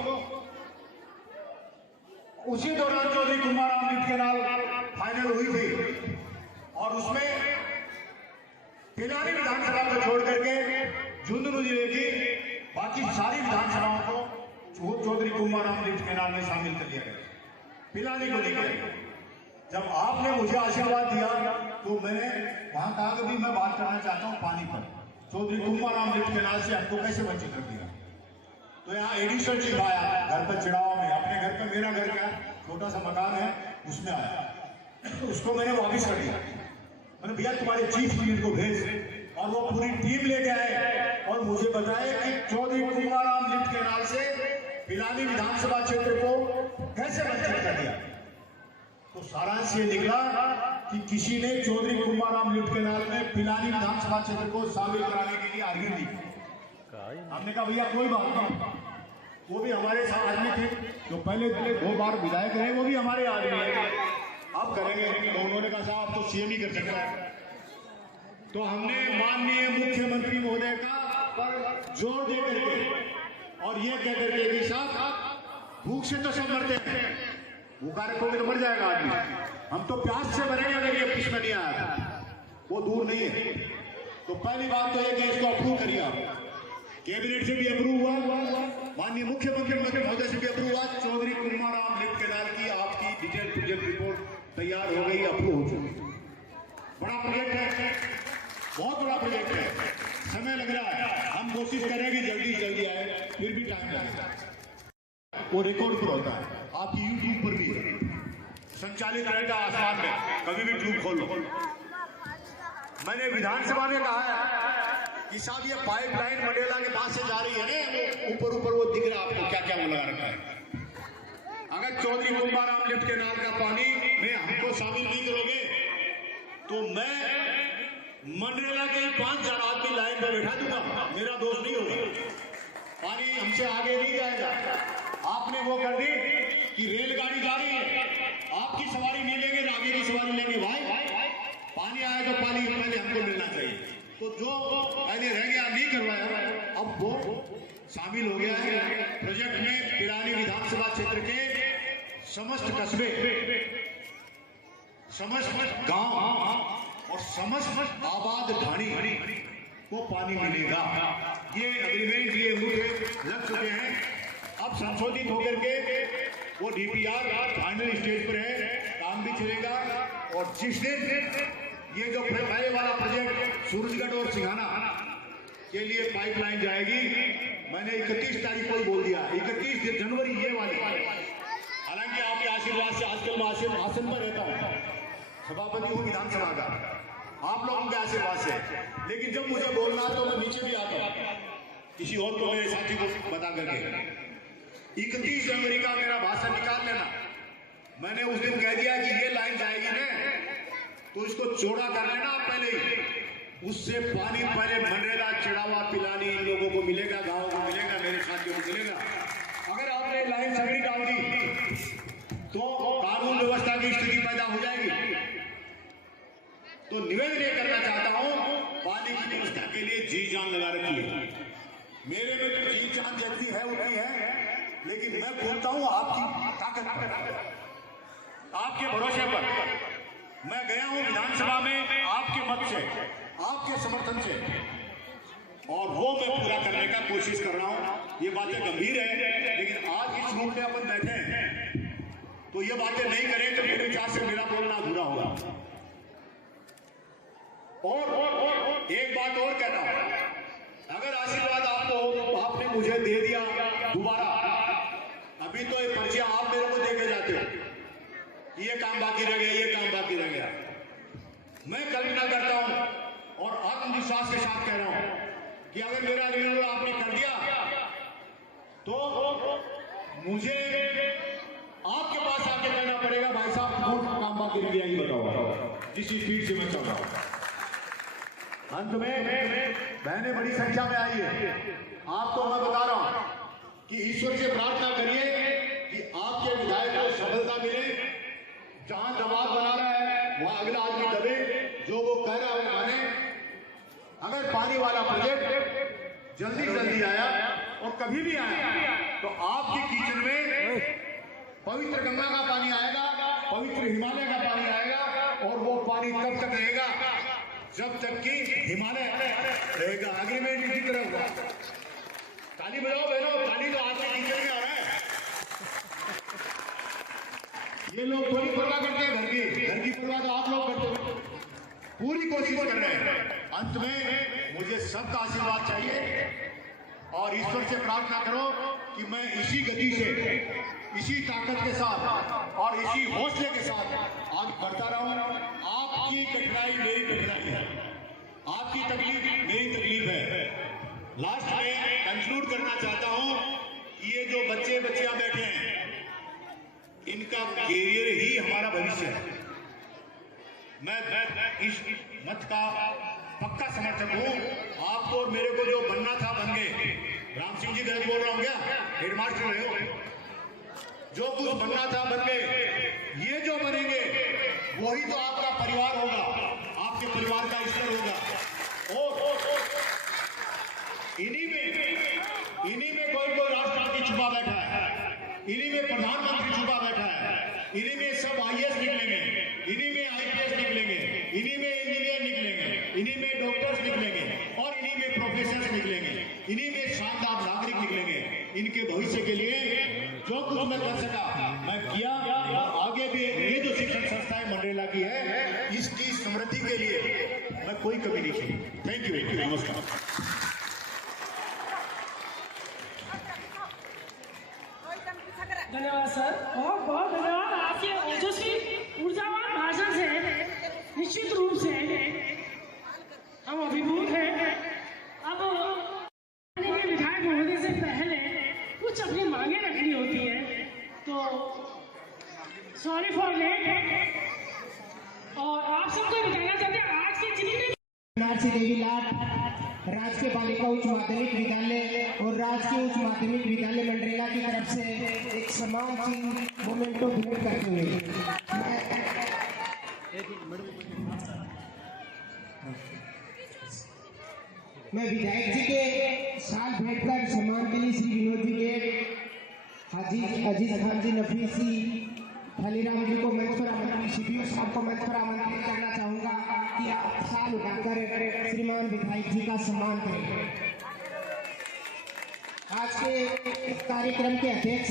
उसी दौरान चौधरी कुमाराम लिफ्ट के नाल फाइनल हुई थी और उसमें तिलारी विधानसभा को छोड़ करके झुंझुनू जिले की बाकी सारी विधानसभाओं को चौधरी कुमाराम लिफ्ट के नाल में शामिल कर दिया गया, पिलानी को लेकर। जब आपने मुझे आशीर्वाद दिया तो मैंने वहां कहा कि भी मैं बात करना चाहता हूं पानी पर। चौधरी कुमाराम लिफ्ट के नाल से हमको कैसे वंचित कर दिया? तो यहाँ एडिशन चीज आया घर पर चिड़ावा में, अपने घर पर, मेरा घर का छोटा सा मकान है उसमें आया। तो उसको मैंने वापस कर दिया। मैंने भैया तुम्हारे चीफ इंजीनियर को भेज, और वो पूरी टीम लेके आए और मुझे बताए कि चौधरी कुमाराम लिफ्ट कैनाल से पिलानी विधानसभा क्षेत्र को कैसे वंचित कर दिया। तो सारांश ये निकला कि किसी ने चौधरी कुमाराम लिफ्ट कैनाल में पिलानी विधानसभा क्षेत्र को शामिल कराने के लिए आर्ग्यू दी। हमने कहा भैया कोई बात नहीं, वो भी हमारे साथ आदमी थे जो पहले 2 बार विधायक रहे, वो भी हमारे आदमी है, आप करेंगे। तो उन्होंने कहा साहब आप तो सीएम ही कर सकता है। तो हमने माननीय मुख्यमंत्री महोदय का पर जोर दे करके और ये कह करके कि साहब भूख से तो सब मरते हैं, भूखा रखोगे तो मर जाएगा आदमी, हम तो प्यास से मरेंगे अगर ये पिछला नहीं आया, वो दूर नहीं है। तो पहली बात तो ये कि इसको अप्रूव करिए आप, कैबिनेट से भी अप्रूव हुआ, माननीय मुख्यमंत्री महोदय से भी अप्रूव हुआ। चौधरी कुमाराम लिफ्ट कैनाल की आपकी डिटेल प्रोजेक्ट रिपोर्ट तैयार हो गई, अप्रूव हो चुकी। बड़ा प्रोजेक्ट है, बहुत बड़ा प्रोजेक्ट है, समय लग रहा है, हम कोशिश करेंगे जल्दी जल्दी आए, फिर भी टाइम लगेगा। वो रिकॉर्ड पर होता है, आपकी यूट्यूब पर भी है, संचालित रहेगा आसमान में, कभी भी ट्यूब खोलो। मैंने विधानसभा में कहा है कि साहब ये पाइपलाइन मंडेला के पास से जा रही है ना, ऊपर ऊपर वो दिख रहा है आपको क्या क्या वो लगा रखा है। अगर चौधरी कुमाराम लिफ्ट कैनाल का पानी में हमको शामिल नहीं करोगे तो मैं मंडेला के 5,000 आदमी लाइन पर बैठा दूंगा, मेरा दोष नहीं होगा, पानी हमसे आगे नहीं जाएगा। आपने वो कर दी कि रेलगाड़ी जा रही है, आपकी सवारी नहीं लेंगे, आगे की सवारी लेंगे। भाई पानी आया तो पानी पहले हमको मिलना चाहिए। तो जो पहले रह गया नहीं करवाया, अब वो शामिल हो गया है प्रोजेक्ट में। पिलानी विधानसभा क्षेत्र के समस्त कस्बे, समस्त गांव और समस्त आबाद ढाणी को पानी मिलेगा। ये एग्रीमेंट ये मुद्दे लग चुके हैं, अब संशोधित होकर के वो डीपीआर फाइनल स्टेज पर है, काम भी चलेगा। और जिस दिन ये जो पहले वाला प्रोजेक्ट सूरजगढ़ और सिंघाना के लिए पाइपलाइन जाएगी, मैंने 31 तारीख को ही बोल दिया, 31 जनवरी ये वाली। हालांकि आपके आशीर्वाद से आजकल मैं आसन पर रहता हूँ, सभापति हूँ विधानसभा का, आप लोगों के आशीर्वाद से, लेकिन जब मुझे बोलना है तो मैं नीचे भी आता हूँ, किसी और को मेरे साथी को बता करके। 31 जनवरी का मेरा भाषण निकाल लेना। मैंने उस दिन कह दिया कि ये लाइन जाएगी ना तो इसको चौड़ा कर लेना आप पहले ही, उससे पानी पहले मंडरेला, चिड़ावा, पिलानी इन लोगों को मिलेगा, गाँव को मिलेगा, मेरे साथियों को मिलेगा। अगर आपने लाइन सगड़ी डाल दी तो कानून व्यवस्था की स्थिति पैदा हो जाएगी। तो निवेदन ये करना चाहता हूं, पानी की व्यवस्था के लिए जी जान लगा रखी है। मेरे में तो जी जान जितनी है उतनी है, लेकिन मैं बोलता हूं आपकी ताकत, आपके भरोसे पर। मैं गया हूं विधानसभा में आपके मत से, आपके समर्थन से, और वो मैं पूरा करने का कोशिश कर रहा हूं। ये बातें गंभीर है, लेकिन आज इस रूप में अपन बैठे हैं तो ये बातें नहीं करें तो मेरे विचार से मेरा बोलना अधूरा होगा। और एक बात और कहना, अगर आशीर्वाद आपने मुझे दे दिया दोबारा, अभी तो ये पर्चियां आप मेरे को दे के जाते हो, ये काम बाकी रह गया, ये काम बाकी रह गया। मैं कल्पना करता हूं और आत्मविश्वास के साथ कह रहा हूं कि अगर मेरा निर्णय आपने कर दिया तो मुझे आपके पास आके कहना पड़ेगा, भाई साहब कौन सा काम बाकी रह गया ये बताओ, जिस स्पीड से मैं चल रहा हूं। अंत में बहनें बड़ी संख्या में आई है, आपको मैं बता रहा हूं कि ईश्वर से प्रार्थना करिए कि आपके विधायक को सफलता मिले। जहां दबाव बना रहा है वहां अगला आदमी दबे, जो वो कह रहा है माने। अगर पानी वाला प्रोजेक्ट जल्दी जल्दी आया और कभी भी आया तो आपकी किचन में पवित्र गंगा का पानी आएगा, पवित्र हिमालय का पानी आएगा, और वो पानी तब तक रहेगा जब तक कि हिमालय रहेगा। एग्रीमेंट इसी तरह हुआ। ताली बजाओ बहनों, ताली तो आपके किचन में आ रहा है। ये लोग थोड़ी परवाह करते हैं घर की परवाह तो आप लोग करते हो, पूरी कोशिश कर रहे हैं। अंत में मुझे सबका आशीर्वाद चाहिए और ईश्वर से प्रार्थना करो कि मैं इसी गति से, इसी ताकत के साथ और इसी हौसले के साथ आगे बढ़ता रहूं। आपकी कठिनाई मेरी कठिनाई है, आपकी तकलीफ मेरी तकलीफ है। लास्ट में कंक्लूड करना चाहता हूं कि ये जो बच्चे बच्चियां बैठे हैं, इनका कैरियर ही हमारा भविष्य है। मैं इस मत का पक्का समर्थक हूं। आपको और मेरे को जो बनना था बन गए। राम सिंह जी गलत बोल रहा हूं क्या? हेडमास्टर रहे हो, जो कुछ बनना था बन गए। ये जो बनेंगे वही तो आपका परिवार होगा, आपके परिवार का स्तर होगा। और इन्हीं में कोई राष्ट्रपति छुपा बैठा है, इन्हीं में प्रधानमंत्री छुपा बैठा है, इन्हीं में सब आईएएस निकलेंगे, इन्हीं में आईपीएस निकलेंगे, इन्हीं में इंजीनियर निकलेंगे, इन्हीं में डॉक्टर्स निकलेंगे और इन्हीं में प्रोफेसर निकलेंगे, इन्हीं में शानदार नागरिक निकलेंगे। इनके भविष्य के लिए जो कुछ मैं कर सका मैं किया, और आगे भी ये जो शिक्षण संस्थाएं मंडरेला की है, इसकी समृद्धि के लिए मैं कोई कमी नहीं छोड़ी। थैंक यू, नमस्कार। धन्यवाद सर, बहुत बहुत धन्यवाद। आपके ओजस्वी ऊर्जावान भाषण से निश्चित रूप से हम अभिभूत हैं। अब विधायक महोदय से पहले कुछ अपनी मांगे रखनी होती है, तो सॉरी फॉर लेट। और आप सबको बताना चाहते हैं आज के जितने बनारसी देवी लाट राजकीय बालिका उच्च माध्यमिक विद्यालय और राजकीय उच्च माध्यमिक विद्यालय मंडरेला की तरफ से एक सम्मान चिन्ह मोमेंटो भेंट करते हुए मैं विधायक जी के साथ बैठकर सम्मान के लिए श्री विनोद जी के अजीज खान जी, नफीसी हलीराम जी को मंच पर आमंत्रित, सीपीओ साहब को मंच पर आमंत्रित करना चाहूंगा कि आप साल उठाकर श्रीमान विधायक जी का सम्मान करें। आज के इस कार्यक्रम के अध्यक्ष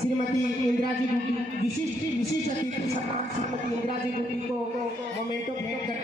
श्रीमती इंदिरा जी गुड्डी, विशिष्ट अतिथि श्रीमती इंदिरा जी गुड्डी को मोमेंटो भेंट कर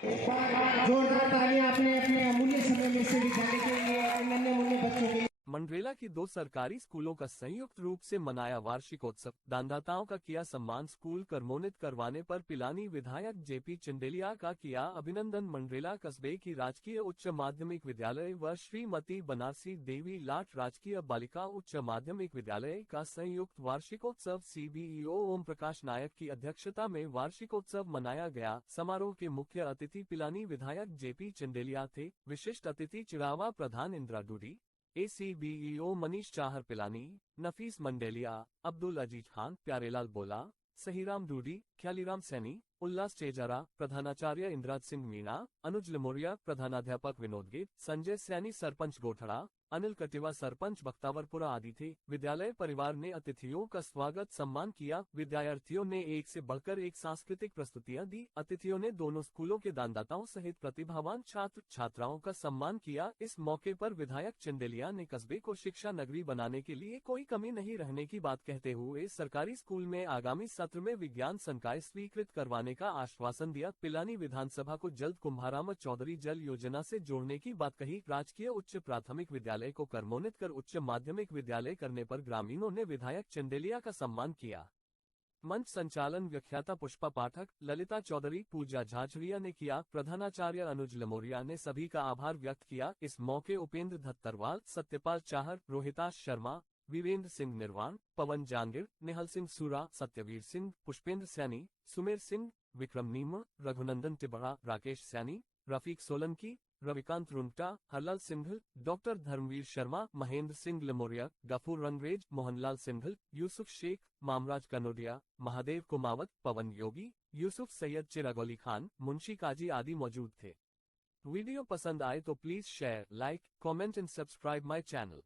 जोरदार तालियां अपने अमूल्य समय में से विद्यालय के लिए नन्हे मुन्ने बच्चों के लिए। मंडरेला की 2 सरकारी स्कूलों का संयुक्त रूप से मनाया वार्षिकोत्सव। दानदाताओं का किया सम्मान। स्कूल कर्मोन्नत करवाने पर पिलानी विधायक जेपी चंदेलिया का किया अभिनंदन। मंडरेला कस्बे की राजकीय उच्च माध्यमिक विद्यालय व श्रीमती बनारसी देवी लाट राजकीय बालिका उच्च माध्यमिक विद्यालय का संयुक्त वार्षिकोत्सव सीबीईओ ओम प्रकाश नायक की अध्यक्षता में वार्षिकोत्सव मनाया गया। समारोह के मुख्य अतिथि पिलानी विधायक जेपी चंदेलिया थे। विशिष्ट अतिथि चिरावा प्रधान इंदिरा डूडी, ACBEO मनीष चाहर पिलानी, नफीस मंडेलिया, अब्दुल अजीज खान, प्यारेलाल बोला, सहीराम डूडी, ख्यालीराम सैनी, उल्लास चेजारा, प्रधानाचार्य इंद्राज सिंह मीणा, अनुज लमोरिया, प्रधानाध्यापक विनोद गिर, संजय सैनी सरपंच गोठड़ा, अनिल कटिवा सरपंच बख्तावरपुरा आदि थे। विद्यालय परिवार ने अतिथियों का स्वागत सम्मान किया। विद्यार्थियों ने एक से बढ़कर एक सांस्कृतिक प्रस्तुतियां दी। अतिथियों ने दोनों स्कूलों के दानदाताओं सहित प्रतिभावान छात्र छात्राओं का सम्मान किया। इस मौके पर विधायक चंदेलिया ने कस्बे को शिक्षा नगरी बनाने के लिए कोई कमी नहीं रहने की बात कहते हुए सरकारी स्कूल में आगामी सत्र में विज्ञान संकाय स्वीकृत करवाने का आश्वासन दिया। पिलानी विधानसभा को जल्द कुम्भाराम चौधरी जल योजना से जोड़ने की बात कही। राजकीय उच्च प्राथमिक विद्यालय को कर्मोन्नत कर उच्च माध्यमिक विद्यालय करने पर ग्रामीणों ने विधायक चंदेलिया का सम्मान किया। मंच संचालन व्याख्याता पुष्पा पाठक, ललिता चौधरी, पूजा झाझड़िया ने किया। प्रधानाचार्य अनुज लमोरिया ने सभी का आभार व्यक्त किया। इस मौके उपेंद्र धत्तरवाल, सत्यपाल चाहर, रोहिताश शर्मा, वीरेंद्र सिंह निर्वाण, पवन जांगिर, निहल सिंह सूरा, सत्यवीर सिंह, पुष्पेंद्र सैनी, सुमेर सिंह, विक्रम नीम, रघुनंदन तिबड़ा, राकेश सैनी, रफीक सोलंकी, रविकांत रुंगटा, हरलाल सिंघल, डॉक्टर धर्मवीर शर्मा, महेंद्र सिंह लमोरिया, गफूर रंगरेज, मोहनलाल सिंघल, यूसुफ शेख, मामराज कनोडिया, महादेव कुमावत, पवन योगी, यूसुफ सैयद, चिराग अली खान, मुंशी काजी आदि मौजूद थे। वीडियो पसंद आए तो please share, like, comment and subscribe my channel.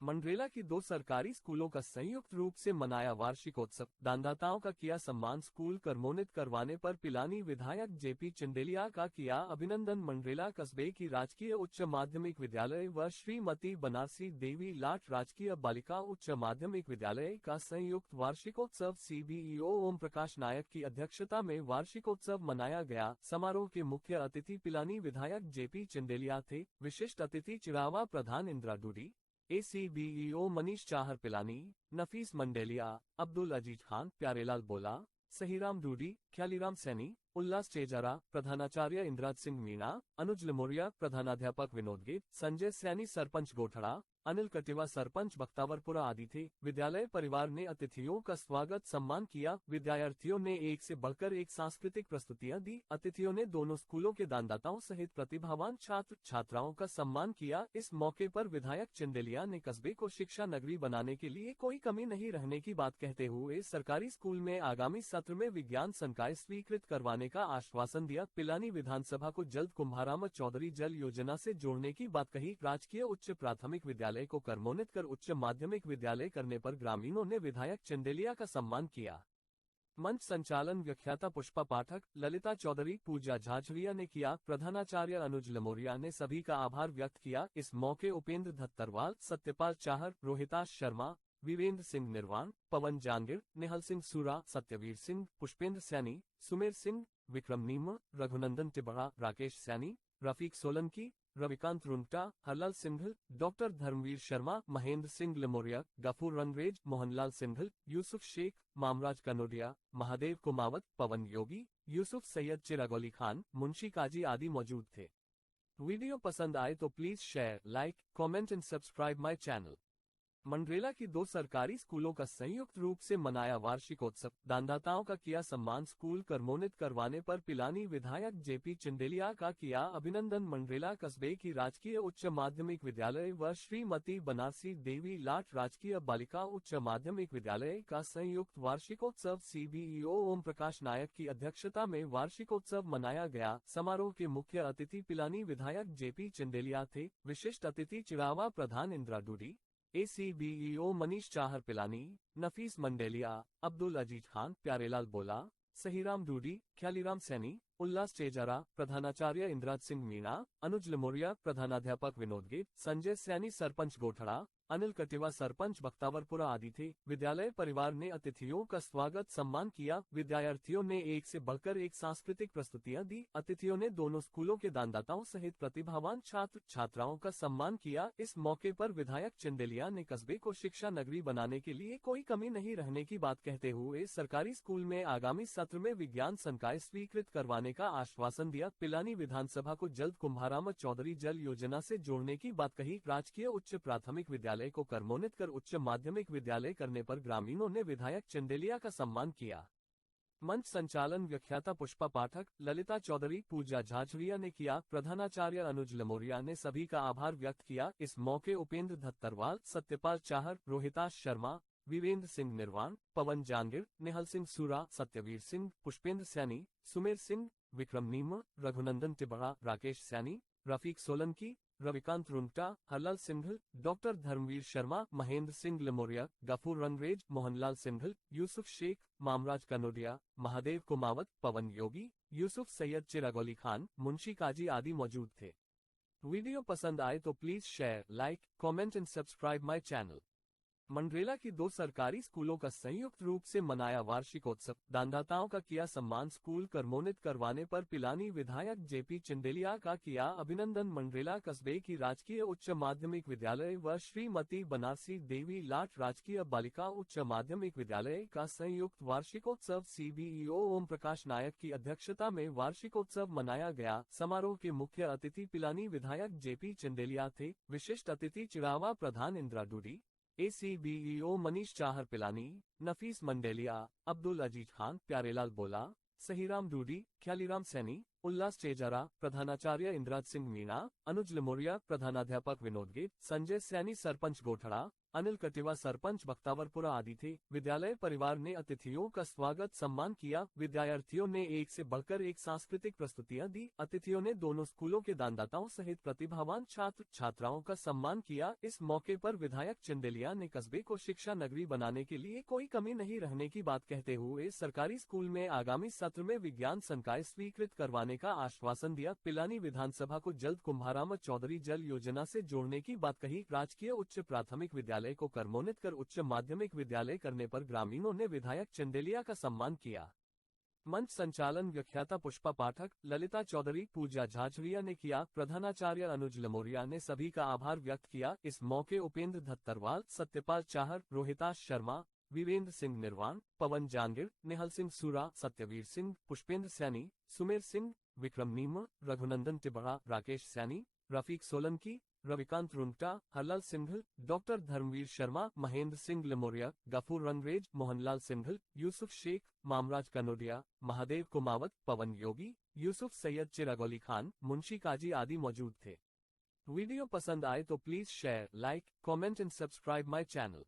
Mandrela की 2 सरकारी स्कूलों का संयुक्त रूप से मनाया वार्षिकोत्सव। दानदाताओं का किया सम्मान। स्कूल कर्मोन्नत करवाने पर पिलानी विधायक जेपी चंदेलिया का किया अभिनंदन। मंडरेला कस्बे की राजकीय उच्च माध्यमिक विद्यालय व श्रीमती बनारसी देवी लाट राजकीय बालिका उच्च माध्यमिक विद्यालय का संयुक्त वार्षिकोत्सव सीबीईओ ओम प्रकाश नायक की अध्यक्षता में वार्षिकोत्सव मनाया गया। समारोह के मुख्य अतिथि पिलानी विधायक जेपी चंदेलिया थे। विशिष्ट अतिथि चिरावा प्रधान इंदिरा डूडी, ACBEO मनीष चाहर पिलानी, नफीस मंडेलिया, अब्दुल अजीज खान, प्यारेलाल बोला, सहीराम डूडी, ख्यालीराम सैनी, उल्लास चेजारा, प्रधानाचार्य इंद्राज सिंह मीणा, अनुज लमोरिया, प्रधानाध्यापक विनोद गेट, संजय सैनी, सरपंच गोठड़ा, अनिल कटिवा, सरपंच बख्तावरपुरा आदि थे। विद्यालय परिवार ने अतिथियों का स्वागत सम्मान किया। विद्यार्थियों ने एक से बढ़कर एक सांस्कृतिक प्रस्तुतियां दी। अतिथियों ने दोनों स्कूलों के दानदाताओं सहित प्रतिभावान छात्र छात्राओं का सम्मान किया। इस मौके पर विधायक चंदेलिया ने कस्बे को शिक्षा नगरी बनाने के लिए कोई कमी नहीं रहने की बात कहते हुए सरकारी स्कूल में आगामी सत्र में विज्ञान संकाय स्वीकृत करवाने का आश्वासन दिया। पिलानी विधानसभा को जल्द कुम्भाराम चौधरी जल योजना से जोड़ने की बात कही। राजकीय उच्च प्राथमिक विद्यालय को कर्मोन्नत कर उच्च माध्यमिक विद्यालय करने पर ग्रामीणों ने विधायक चंदेलिया का सम्मान किया। मंच संचालन व्याख्याता पुष्पा पाठक, ललिता चौधरी, पूजा झाझड़िया ने किया। प्रधानाचार्य अनुज लमोरिया ने सभी का आभार व्यक्त किया। इस मौके उपेंद्र धत्तरवाल, सत्यपाल चाहर, रोहिताश शर्मा, वीरेंद्र सिंह निर्वाण, पवन जांगिड़, निहल सिंह सूरा, सत्यवीर सिंह, पुष्पेंद्र सैनी, सुमेर सिंह, विक्रम नीम, रघुनंदन टिबड़ा, राकेश सैनी, रफीक सोलंकी, रविकांत रुंगटा, हरलाल सिंघल, डॉक्टर धर्मवीर शर्मा, महेंद्र सिंह लमोरिया, गफूर रंगरेज, मोहनलाल सिंघल, यूसुफ शेख, मामराज कनोडिया, महादेव कुमावत, पवन योगी, यूसुफ सैयद, चिराग अली खान, मुंशी काजी आदि मौजूद थे। वीडियो पसंद आए तो please share, like, comment and subscribe my channel. Mandrela की 2 सरकारी स्कूलों का संयुक्त रूप से मनाया वार्षिकोत्सव। दानदाताओं का किया सम्मान। स्कूल कर्मोन्नत करवाने पर पिलानी विधायक जेपी चंदेलिया का किया अभिनंदन। मंडरेला कस्बे की राजकीय उच्च माध्यमिक विद्यालय व श्रीमती बनारसी देवी लाट राजकीय बालिका उच्च माध्यमिक विद्यालय का संयुक्त वार्षिकोत्सव CBEO ओम प्रकाश नायक की अध्यक्षता में वार्षिकोत्सव मनाया गया। समारोह के मुख्य अतिथि पिलानी विधायक जेपी चंदेलिया थे। विशिष्ट अतिथि चिड़ावा प्रधान इंदिरा डूडी, ACBEO मनीष चाहर पिलानी, नफीस मंडेलिया, अब्दुल अजीज खान, प्यारेलाल बोला, सहीराम डूडी, ख्यालीराम सैनी, उल्लास चेजारा, प्रधानाचार्य इंद्राज सिंह मीणा, अनुज लमोरिया, प्रधानाध्यापक विनोद गेट, संजय सैनी, सरपंच गोठड़ा, अनिल कटिवा, सरपंच बख्तावरपुरा आदि थे। विद्यालय परिवार ने अतिथियों का स्वागत सम्मान किया। विद्यार्थियों ने एक से बढ़कर एक सांस्कृतिक प्रस्तुतियां दी। अतिथियों ने दोनों स्कूलों के दानदाताओं सहित प्रतिभावान छात्र छात्राओं का सम्मान किया। इस मौके पर विधायक चंदेलिया ने कस्बे को शिक्षा नगरी बनाने के लिए कोई कमी नहीं रहने की बात कहते हुए सरकारी स्कूल में आगामी सत्र में विज्ञान संकाय स्वीकृत करवाने का आश्वासन दिया। पिलानी विधानसभा को जल्द कुम्भाराम चौधरी जल योजना से जोड़ने की बात कही। राजकीय उच्च प्राथमिक विद्यालय को कर्मोन्नत कर उच्च माध्यमिक विद्यालय करने पर ग्रामीणों ने विधायक चंदेलिया का सम्मान किया। मंच संचालन व्याख्याता पुष्पा पाठक, ललिता चौधरी, पूजा झाझड़िया ने किया। प्रधानाचार्य अनुज लमोरिया ने सभी का आभार व्यक्त किया। इस मौके उपेंद्र धत्तरवाल, सत्यपाल चाहर, रोहिताश शर्मा, वीरेंद्र सिंह निर्वाण, पवन जांगिड़, निहल सिंह सूरा, सत्यवीर सिंह, पुष्पेंद्र सैनी, सुमेर सिंह, विक्रम नीम, रघुनंदन टिबड़ा, राकेश सैनी, रफीक सोलंकी, रविकांत रुंगटा, हरलाल सिंघल, डॉक्टर धर्मवीर शर्मा, महेंद्र सिंह लमोरिया, गफूर रंगरेज, मोहनलाल सिंघल, यूसुफ शेख, मामराज कनोडिया, महादेव कुमावत, पवन योगी, यूसुफ सैयद, चिराग अली खान, मुंशी काजी आदि मौजूद थे। वीडियो पसंद आए तो please share, like, comment and subscribe my channel. Mandrela की 2 सरकारी स्कूलों का संयुक्त रूप से मनाया वार्षिकोत्सव। दानदाताओं का किया सम्मान। स्कूल कर्मोन्नत करवाने पर पिलानी विधायक जेपी चंदेलिया का किया अभिनंदन। मंडरेला कस्बे की राजकीय उच्च माध्यमिक विद्यालय व श्रीमती बनारसी देवी लाट राजकीय बालिका उच्च माध्यमिक विद्यालय का संयुक्त वार्षिकोत्सव CBEO ओम प्रकाश नायक की अध्यक्षता में वार्षिकोत्सव मनाया गया। समारोह के मुख्य अतिथि पिलानी विधायक जेपी चंदेलिया थे। विशिष्ट अतिथि चिड़ावा प्रधान इंदिरा डूडी, ACBEO मनीष चाहर पिलानी, नफीस मंडेलिया, अब्दुल अजीज खान, प्यारेलाल बोला, सहीराम डूडी, ख्यालीराम सैनी, उल्लास चेजारा, प्रधानाचार्य इंद्राज सिंह मीणा, अनुज लमोरिया, प्रधानाध्यापक विनोद गेट, संजय सैनी, सरपंच गोठड़ा, अनिल कटिवा, सरपंच बख्तावरपुरा आदि थे। विद्यालय परिवार ने अतिथियों का स्वागत सम्मान किया। विद्यार्थियों ने एक से बढ़कर एक सांस्कृतिक प्रस्तुतियां दी। अतिथियों ने दोनों स्कूलों के दानदाताओं सहित प्रतिभावान छात्र छात्राओं का सम्मान किया। इस मौके पर विधायक चंदेलिया ने कस्बे को शिक्षा नगरी बनाने के लिए कोई कमी नहीं रहने की बात कहते हुए सरकारी स्कूल में आगामी सत्र में विज्ञान संकाय स्वीकृत करवाने का आश्वासन दिया। पिलानी विधानसभा को जल्द कुम्भाराम चौधरी जल योजना से जोड़ने की बात कही। राजकीय उच्च प्राथमिक विद्यालय को कर्मोन्नत कर उच्च माध्यमिक विद्यालय करने पर ग्रामीणों ने विधायक चंदेलिया का सम्मान किया। मंच संचालन व्याख्याता पुष्पा पाठक, ललिता चौधरी, पूजा झाझरिया ने किया। प्रधानाचार्य अनुज लमोरिया ने सभी का आभार व्यक्त किया। इस मौके उपेंद्र धत्तरवाल, सत्यपाल चाहर, रोहिताश शर्मा, वीरेंद्र सिंह निर्वाण, पवन जांगिड़, निहल सिंह सूरा, सत्यवीर सिंह, पुष्पेंद्र सैनी, सुमेर सिंह, विक्रम नीम, रघुनंदन तिबड़ा, राकेश सैनी, रफीक सोलंकी, रविकांत रुंगटा, हरलाल सिंघल, डॉक्टर धर्मवीर शर्मा, महेंद्र सिंह लमोरिया, गफूर रंगरेज, मोहनलाल सिंघल, यूसुफ शेख, मामराज कनोडिया, महादेव कुमावत, पवन योगी, यूसुफ सैयद, चिराग अली खान, मुंशी काजी आदि मौजूद थे। वीडियो पसंद आए तो please share, like, comment and subscribe my channel.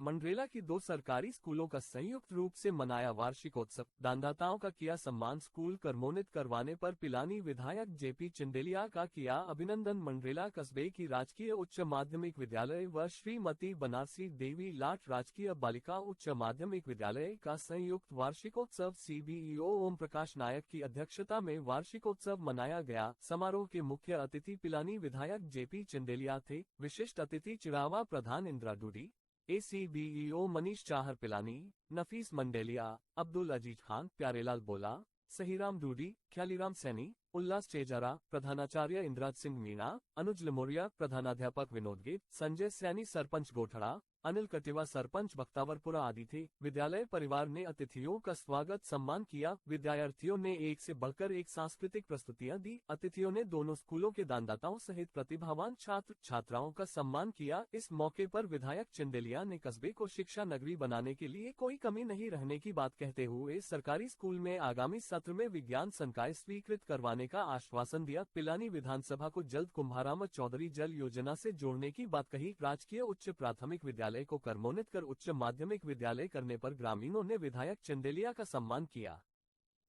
Mandrela की 2 सरकारी स्कूलों का संयुक्त रूप से मनाया वार्षिकोत्सव, दानदाताओं का किया सम्मान। स्कूल कर्मोन्नत करवाने पर पिलानी विधायक जेपी चिंदेलिया का किया अभिनंदन। मंडरेला कस्बे की राजकीय उच्च माध्यमिक विद्यालय व श्रीमती बनारसी देवी लाट राजकीय बालिका उच्च माध्यमिक विद्यालय का संयुक्त वार्षिकोत्सव सीबीईओ ओम प्रकाश नायक की अध्यक्षता में वार्षिकोत्सव मनाया गया। समारोह के मुख्य अतिथि पिलानी विधायक जेपी चिंदेलिया थे। विशिष्ट अतिथि चिड़ावा प्रधान इंदिरा डूडी, ACBEO मनीष चाहर पिलानी, नफीस मंडेलिया, अब्दुल अजीज खान, प्यारेलाल बोला, सहीराम डूडी, ख्यालीराम सैनी, उल्लास चेजारा, प्रधानाचार्य इंद्राज सिंह मीणा, अनुज लमोरिया, प्रधानाध्यापक विनोद गिर, संजय सैनी, सरपंच गोठड़ा, अनिल कटिवा, सरपंच बख्तावरपुरा आदि थे। विद्यालय परिवार ने अतिथियों का स्वागत सम्मान किया। विद्यार्थियों ने एक से बढ़कर एक सांस्कृतिक प्रस्तुतियां दी। अतिथियों ने दोनों स्कूलों के दानदाताओं सहित प्रतिभावान छात्र छात्राओं का सम्मान किया। इस मौके पर विधायक चिंदेलिया ने कस्बे को शिक्षा नगरी बनाने के लिए कोई कमी नहीं रहने की बात कहते हुए सरकारी स्कूल में आगामी सत्र में विज्ञान संकाय स्वीकृत करवाने का आश्वासन दिया। पिलानी विधानसभा को जल्द कुंभाराम चौधरी जल योजना से जोड़ने की बात कही। राजकीय उच्च प्राथमिक विद्यालय को कर्मोन्नत कर उच्च माध्यमिक विद्यालय करने पर ग्रामीणों ने विधायक चिंदेलिया का सम्मान किया।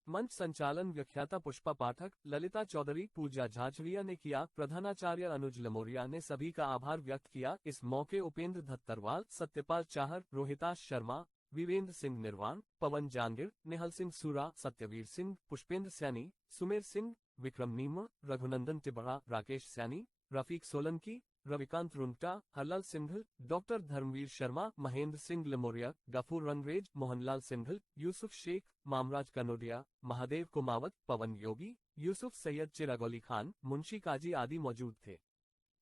मंच संचालन व्याख्याता पुष्पा पाठक, ललिता चौधरी, पूजा झाझरिया ने किया। प्रधानाचार्य अनुज लमोरिया ने सभी का आभार व्यक्त किया। इस मौके उपेंद्र धत्तरवाल, सत्यपाल चाहर, रोहिताश शर्मा, वीरेंद्र सिंह निर्वाण, पवन जांगिड़, निहल सिंह सूरा, सत्यवीर सिंह, पुष्पेंद्र सैनी, सुमेर सिंह, विक्रम नीम, रघुनंदन तिबड़ा, राकेश सैनी, रफीक सोलंकी, रविकांत रुंगटा, हरलाल सिंघल, डॉक्टर धर्मवीर शर्मा, महेंद्र सिंह लमोरिया, गफूर रंगरेज, मोहनलाल सिंघल, यूसुफ शेख, मामराज कनोडिया, महादेव कुमावत, पवन योगी, यूसुफ सैयद, चिराग अली खान, मुंशी काजी आदि मौजूद थे।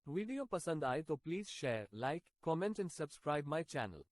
वीडियो पसंद आए तो please share, like, comment and subscribe my channel.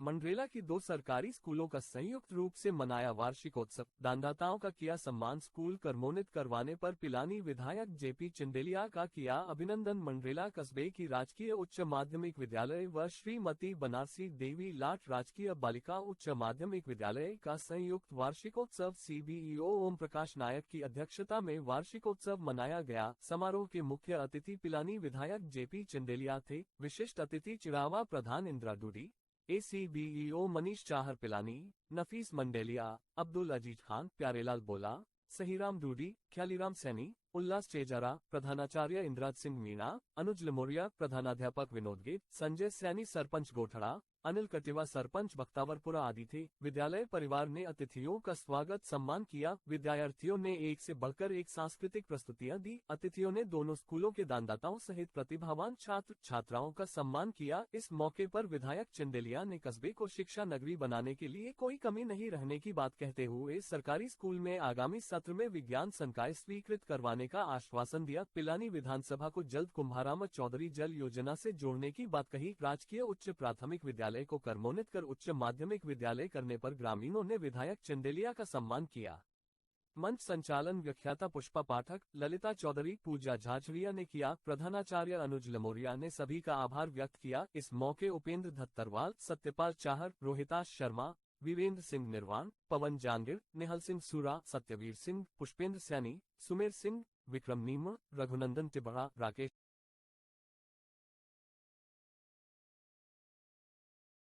Mandrela की 2 सरकारी स्कूलों का संयुक्त रूप से मनाया वार्षिकोत्सव, दानदाताओं का किया सम्मान। स्कूल कर्मोन्नत करवाने पर पिलानी विधायक जेपी चिंदेलिया का किया अभिनंदन। मंडरेला कस्बे की राजकीय उच्च माध्यमिक विद्यालय व श्रीमती बनारसी देवी लाट राजकीय बालिका उच्च माध्यमिक विद्यालय का संयुक्त वार्षिकोत्सव सीबीईओ ओम प्रकाश नायक की अध्यक्षता में वार्षिकोत्सव मनाया गया। समारोह के मुख्य अतिथि पिलानी विधायक जेपी चिंदेलिया थे। विशिष्ट अतिथि चिड़ावा प्रधान इंदिरा डूडी, ACBEO मनीष चाहर पिलानी, नफीस मंडेलिया, अब्दुल अजीज खान, प्यारेलाल बोला, सहीराम डूडी, ख्यालीराम सैनी, उल्लास चेजारा, प्रधानाचार्य इंद्राज सिंह मीणा, अनुज लमोरिया, प्रधानाध्यापक विनोद गिर, संजय सैनी, सरपंच गोठड़ा, अनिल कटिवा, सरपंच बख्तावरपुरा आदि थे। विद्यालय परिवार ने अतिथियों का स्वागत सम्मान किया। विद्यार्थियों ने एक से बढ़कर एक सांस्कृतिक प्रस्तुतियां दी। अतिथियों ने दोनों स्कूलों के दानदाताओं सहित प्रतिभावान छात्र छात्राओं का सम्मान किया। इस मौके पर विधायक चिंदेलिया ने कस्बे को शिक्षा नगरी बनाने के लिए कोई कमी नहीं रहने की बात कहते हुए सरकारी स्कूल में आगामी सत्र में विज्ञान संकाय स्वीकृत करवाने का आश्वासन दिया। पिलानी विधानसभा को जल्द कुंभाराम चौधरी जल योजना से जोड़ने की बात कही। राजकीय उच्च प्राथमिक विद्यालय को कर्मोन्नत कर उच्च माध्यमिक विद्यालय करने पर ग्रामीणों ने विधायक चिंदेलिया का सम्मान किया। मंच संचालन व्याख्याता पुष्पा पाठक, ललिता चौधरी, पूजा झाझरिया ने किया। प्रधानाचार्य अनुज लमोरिया ने सभी का आभार व्यक्त किया। इस मौके उपेंद्र धत्तरवाल, सत्यपाल चाहर, रोहिताश शर्मा, वीरेंद्र सिंह निर्वाण, पवन जांगिड़, निहल सिंह सूरा, सत्यवीर सिंह, पुष्पेंद्र सैनी, सुमेर सिंह, विक्रम नीम, रघुनंदन तिबड़ा, राकेश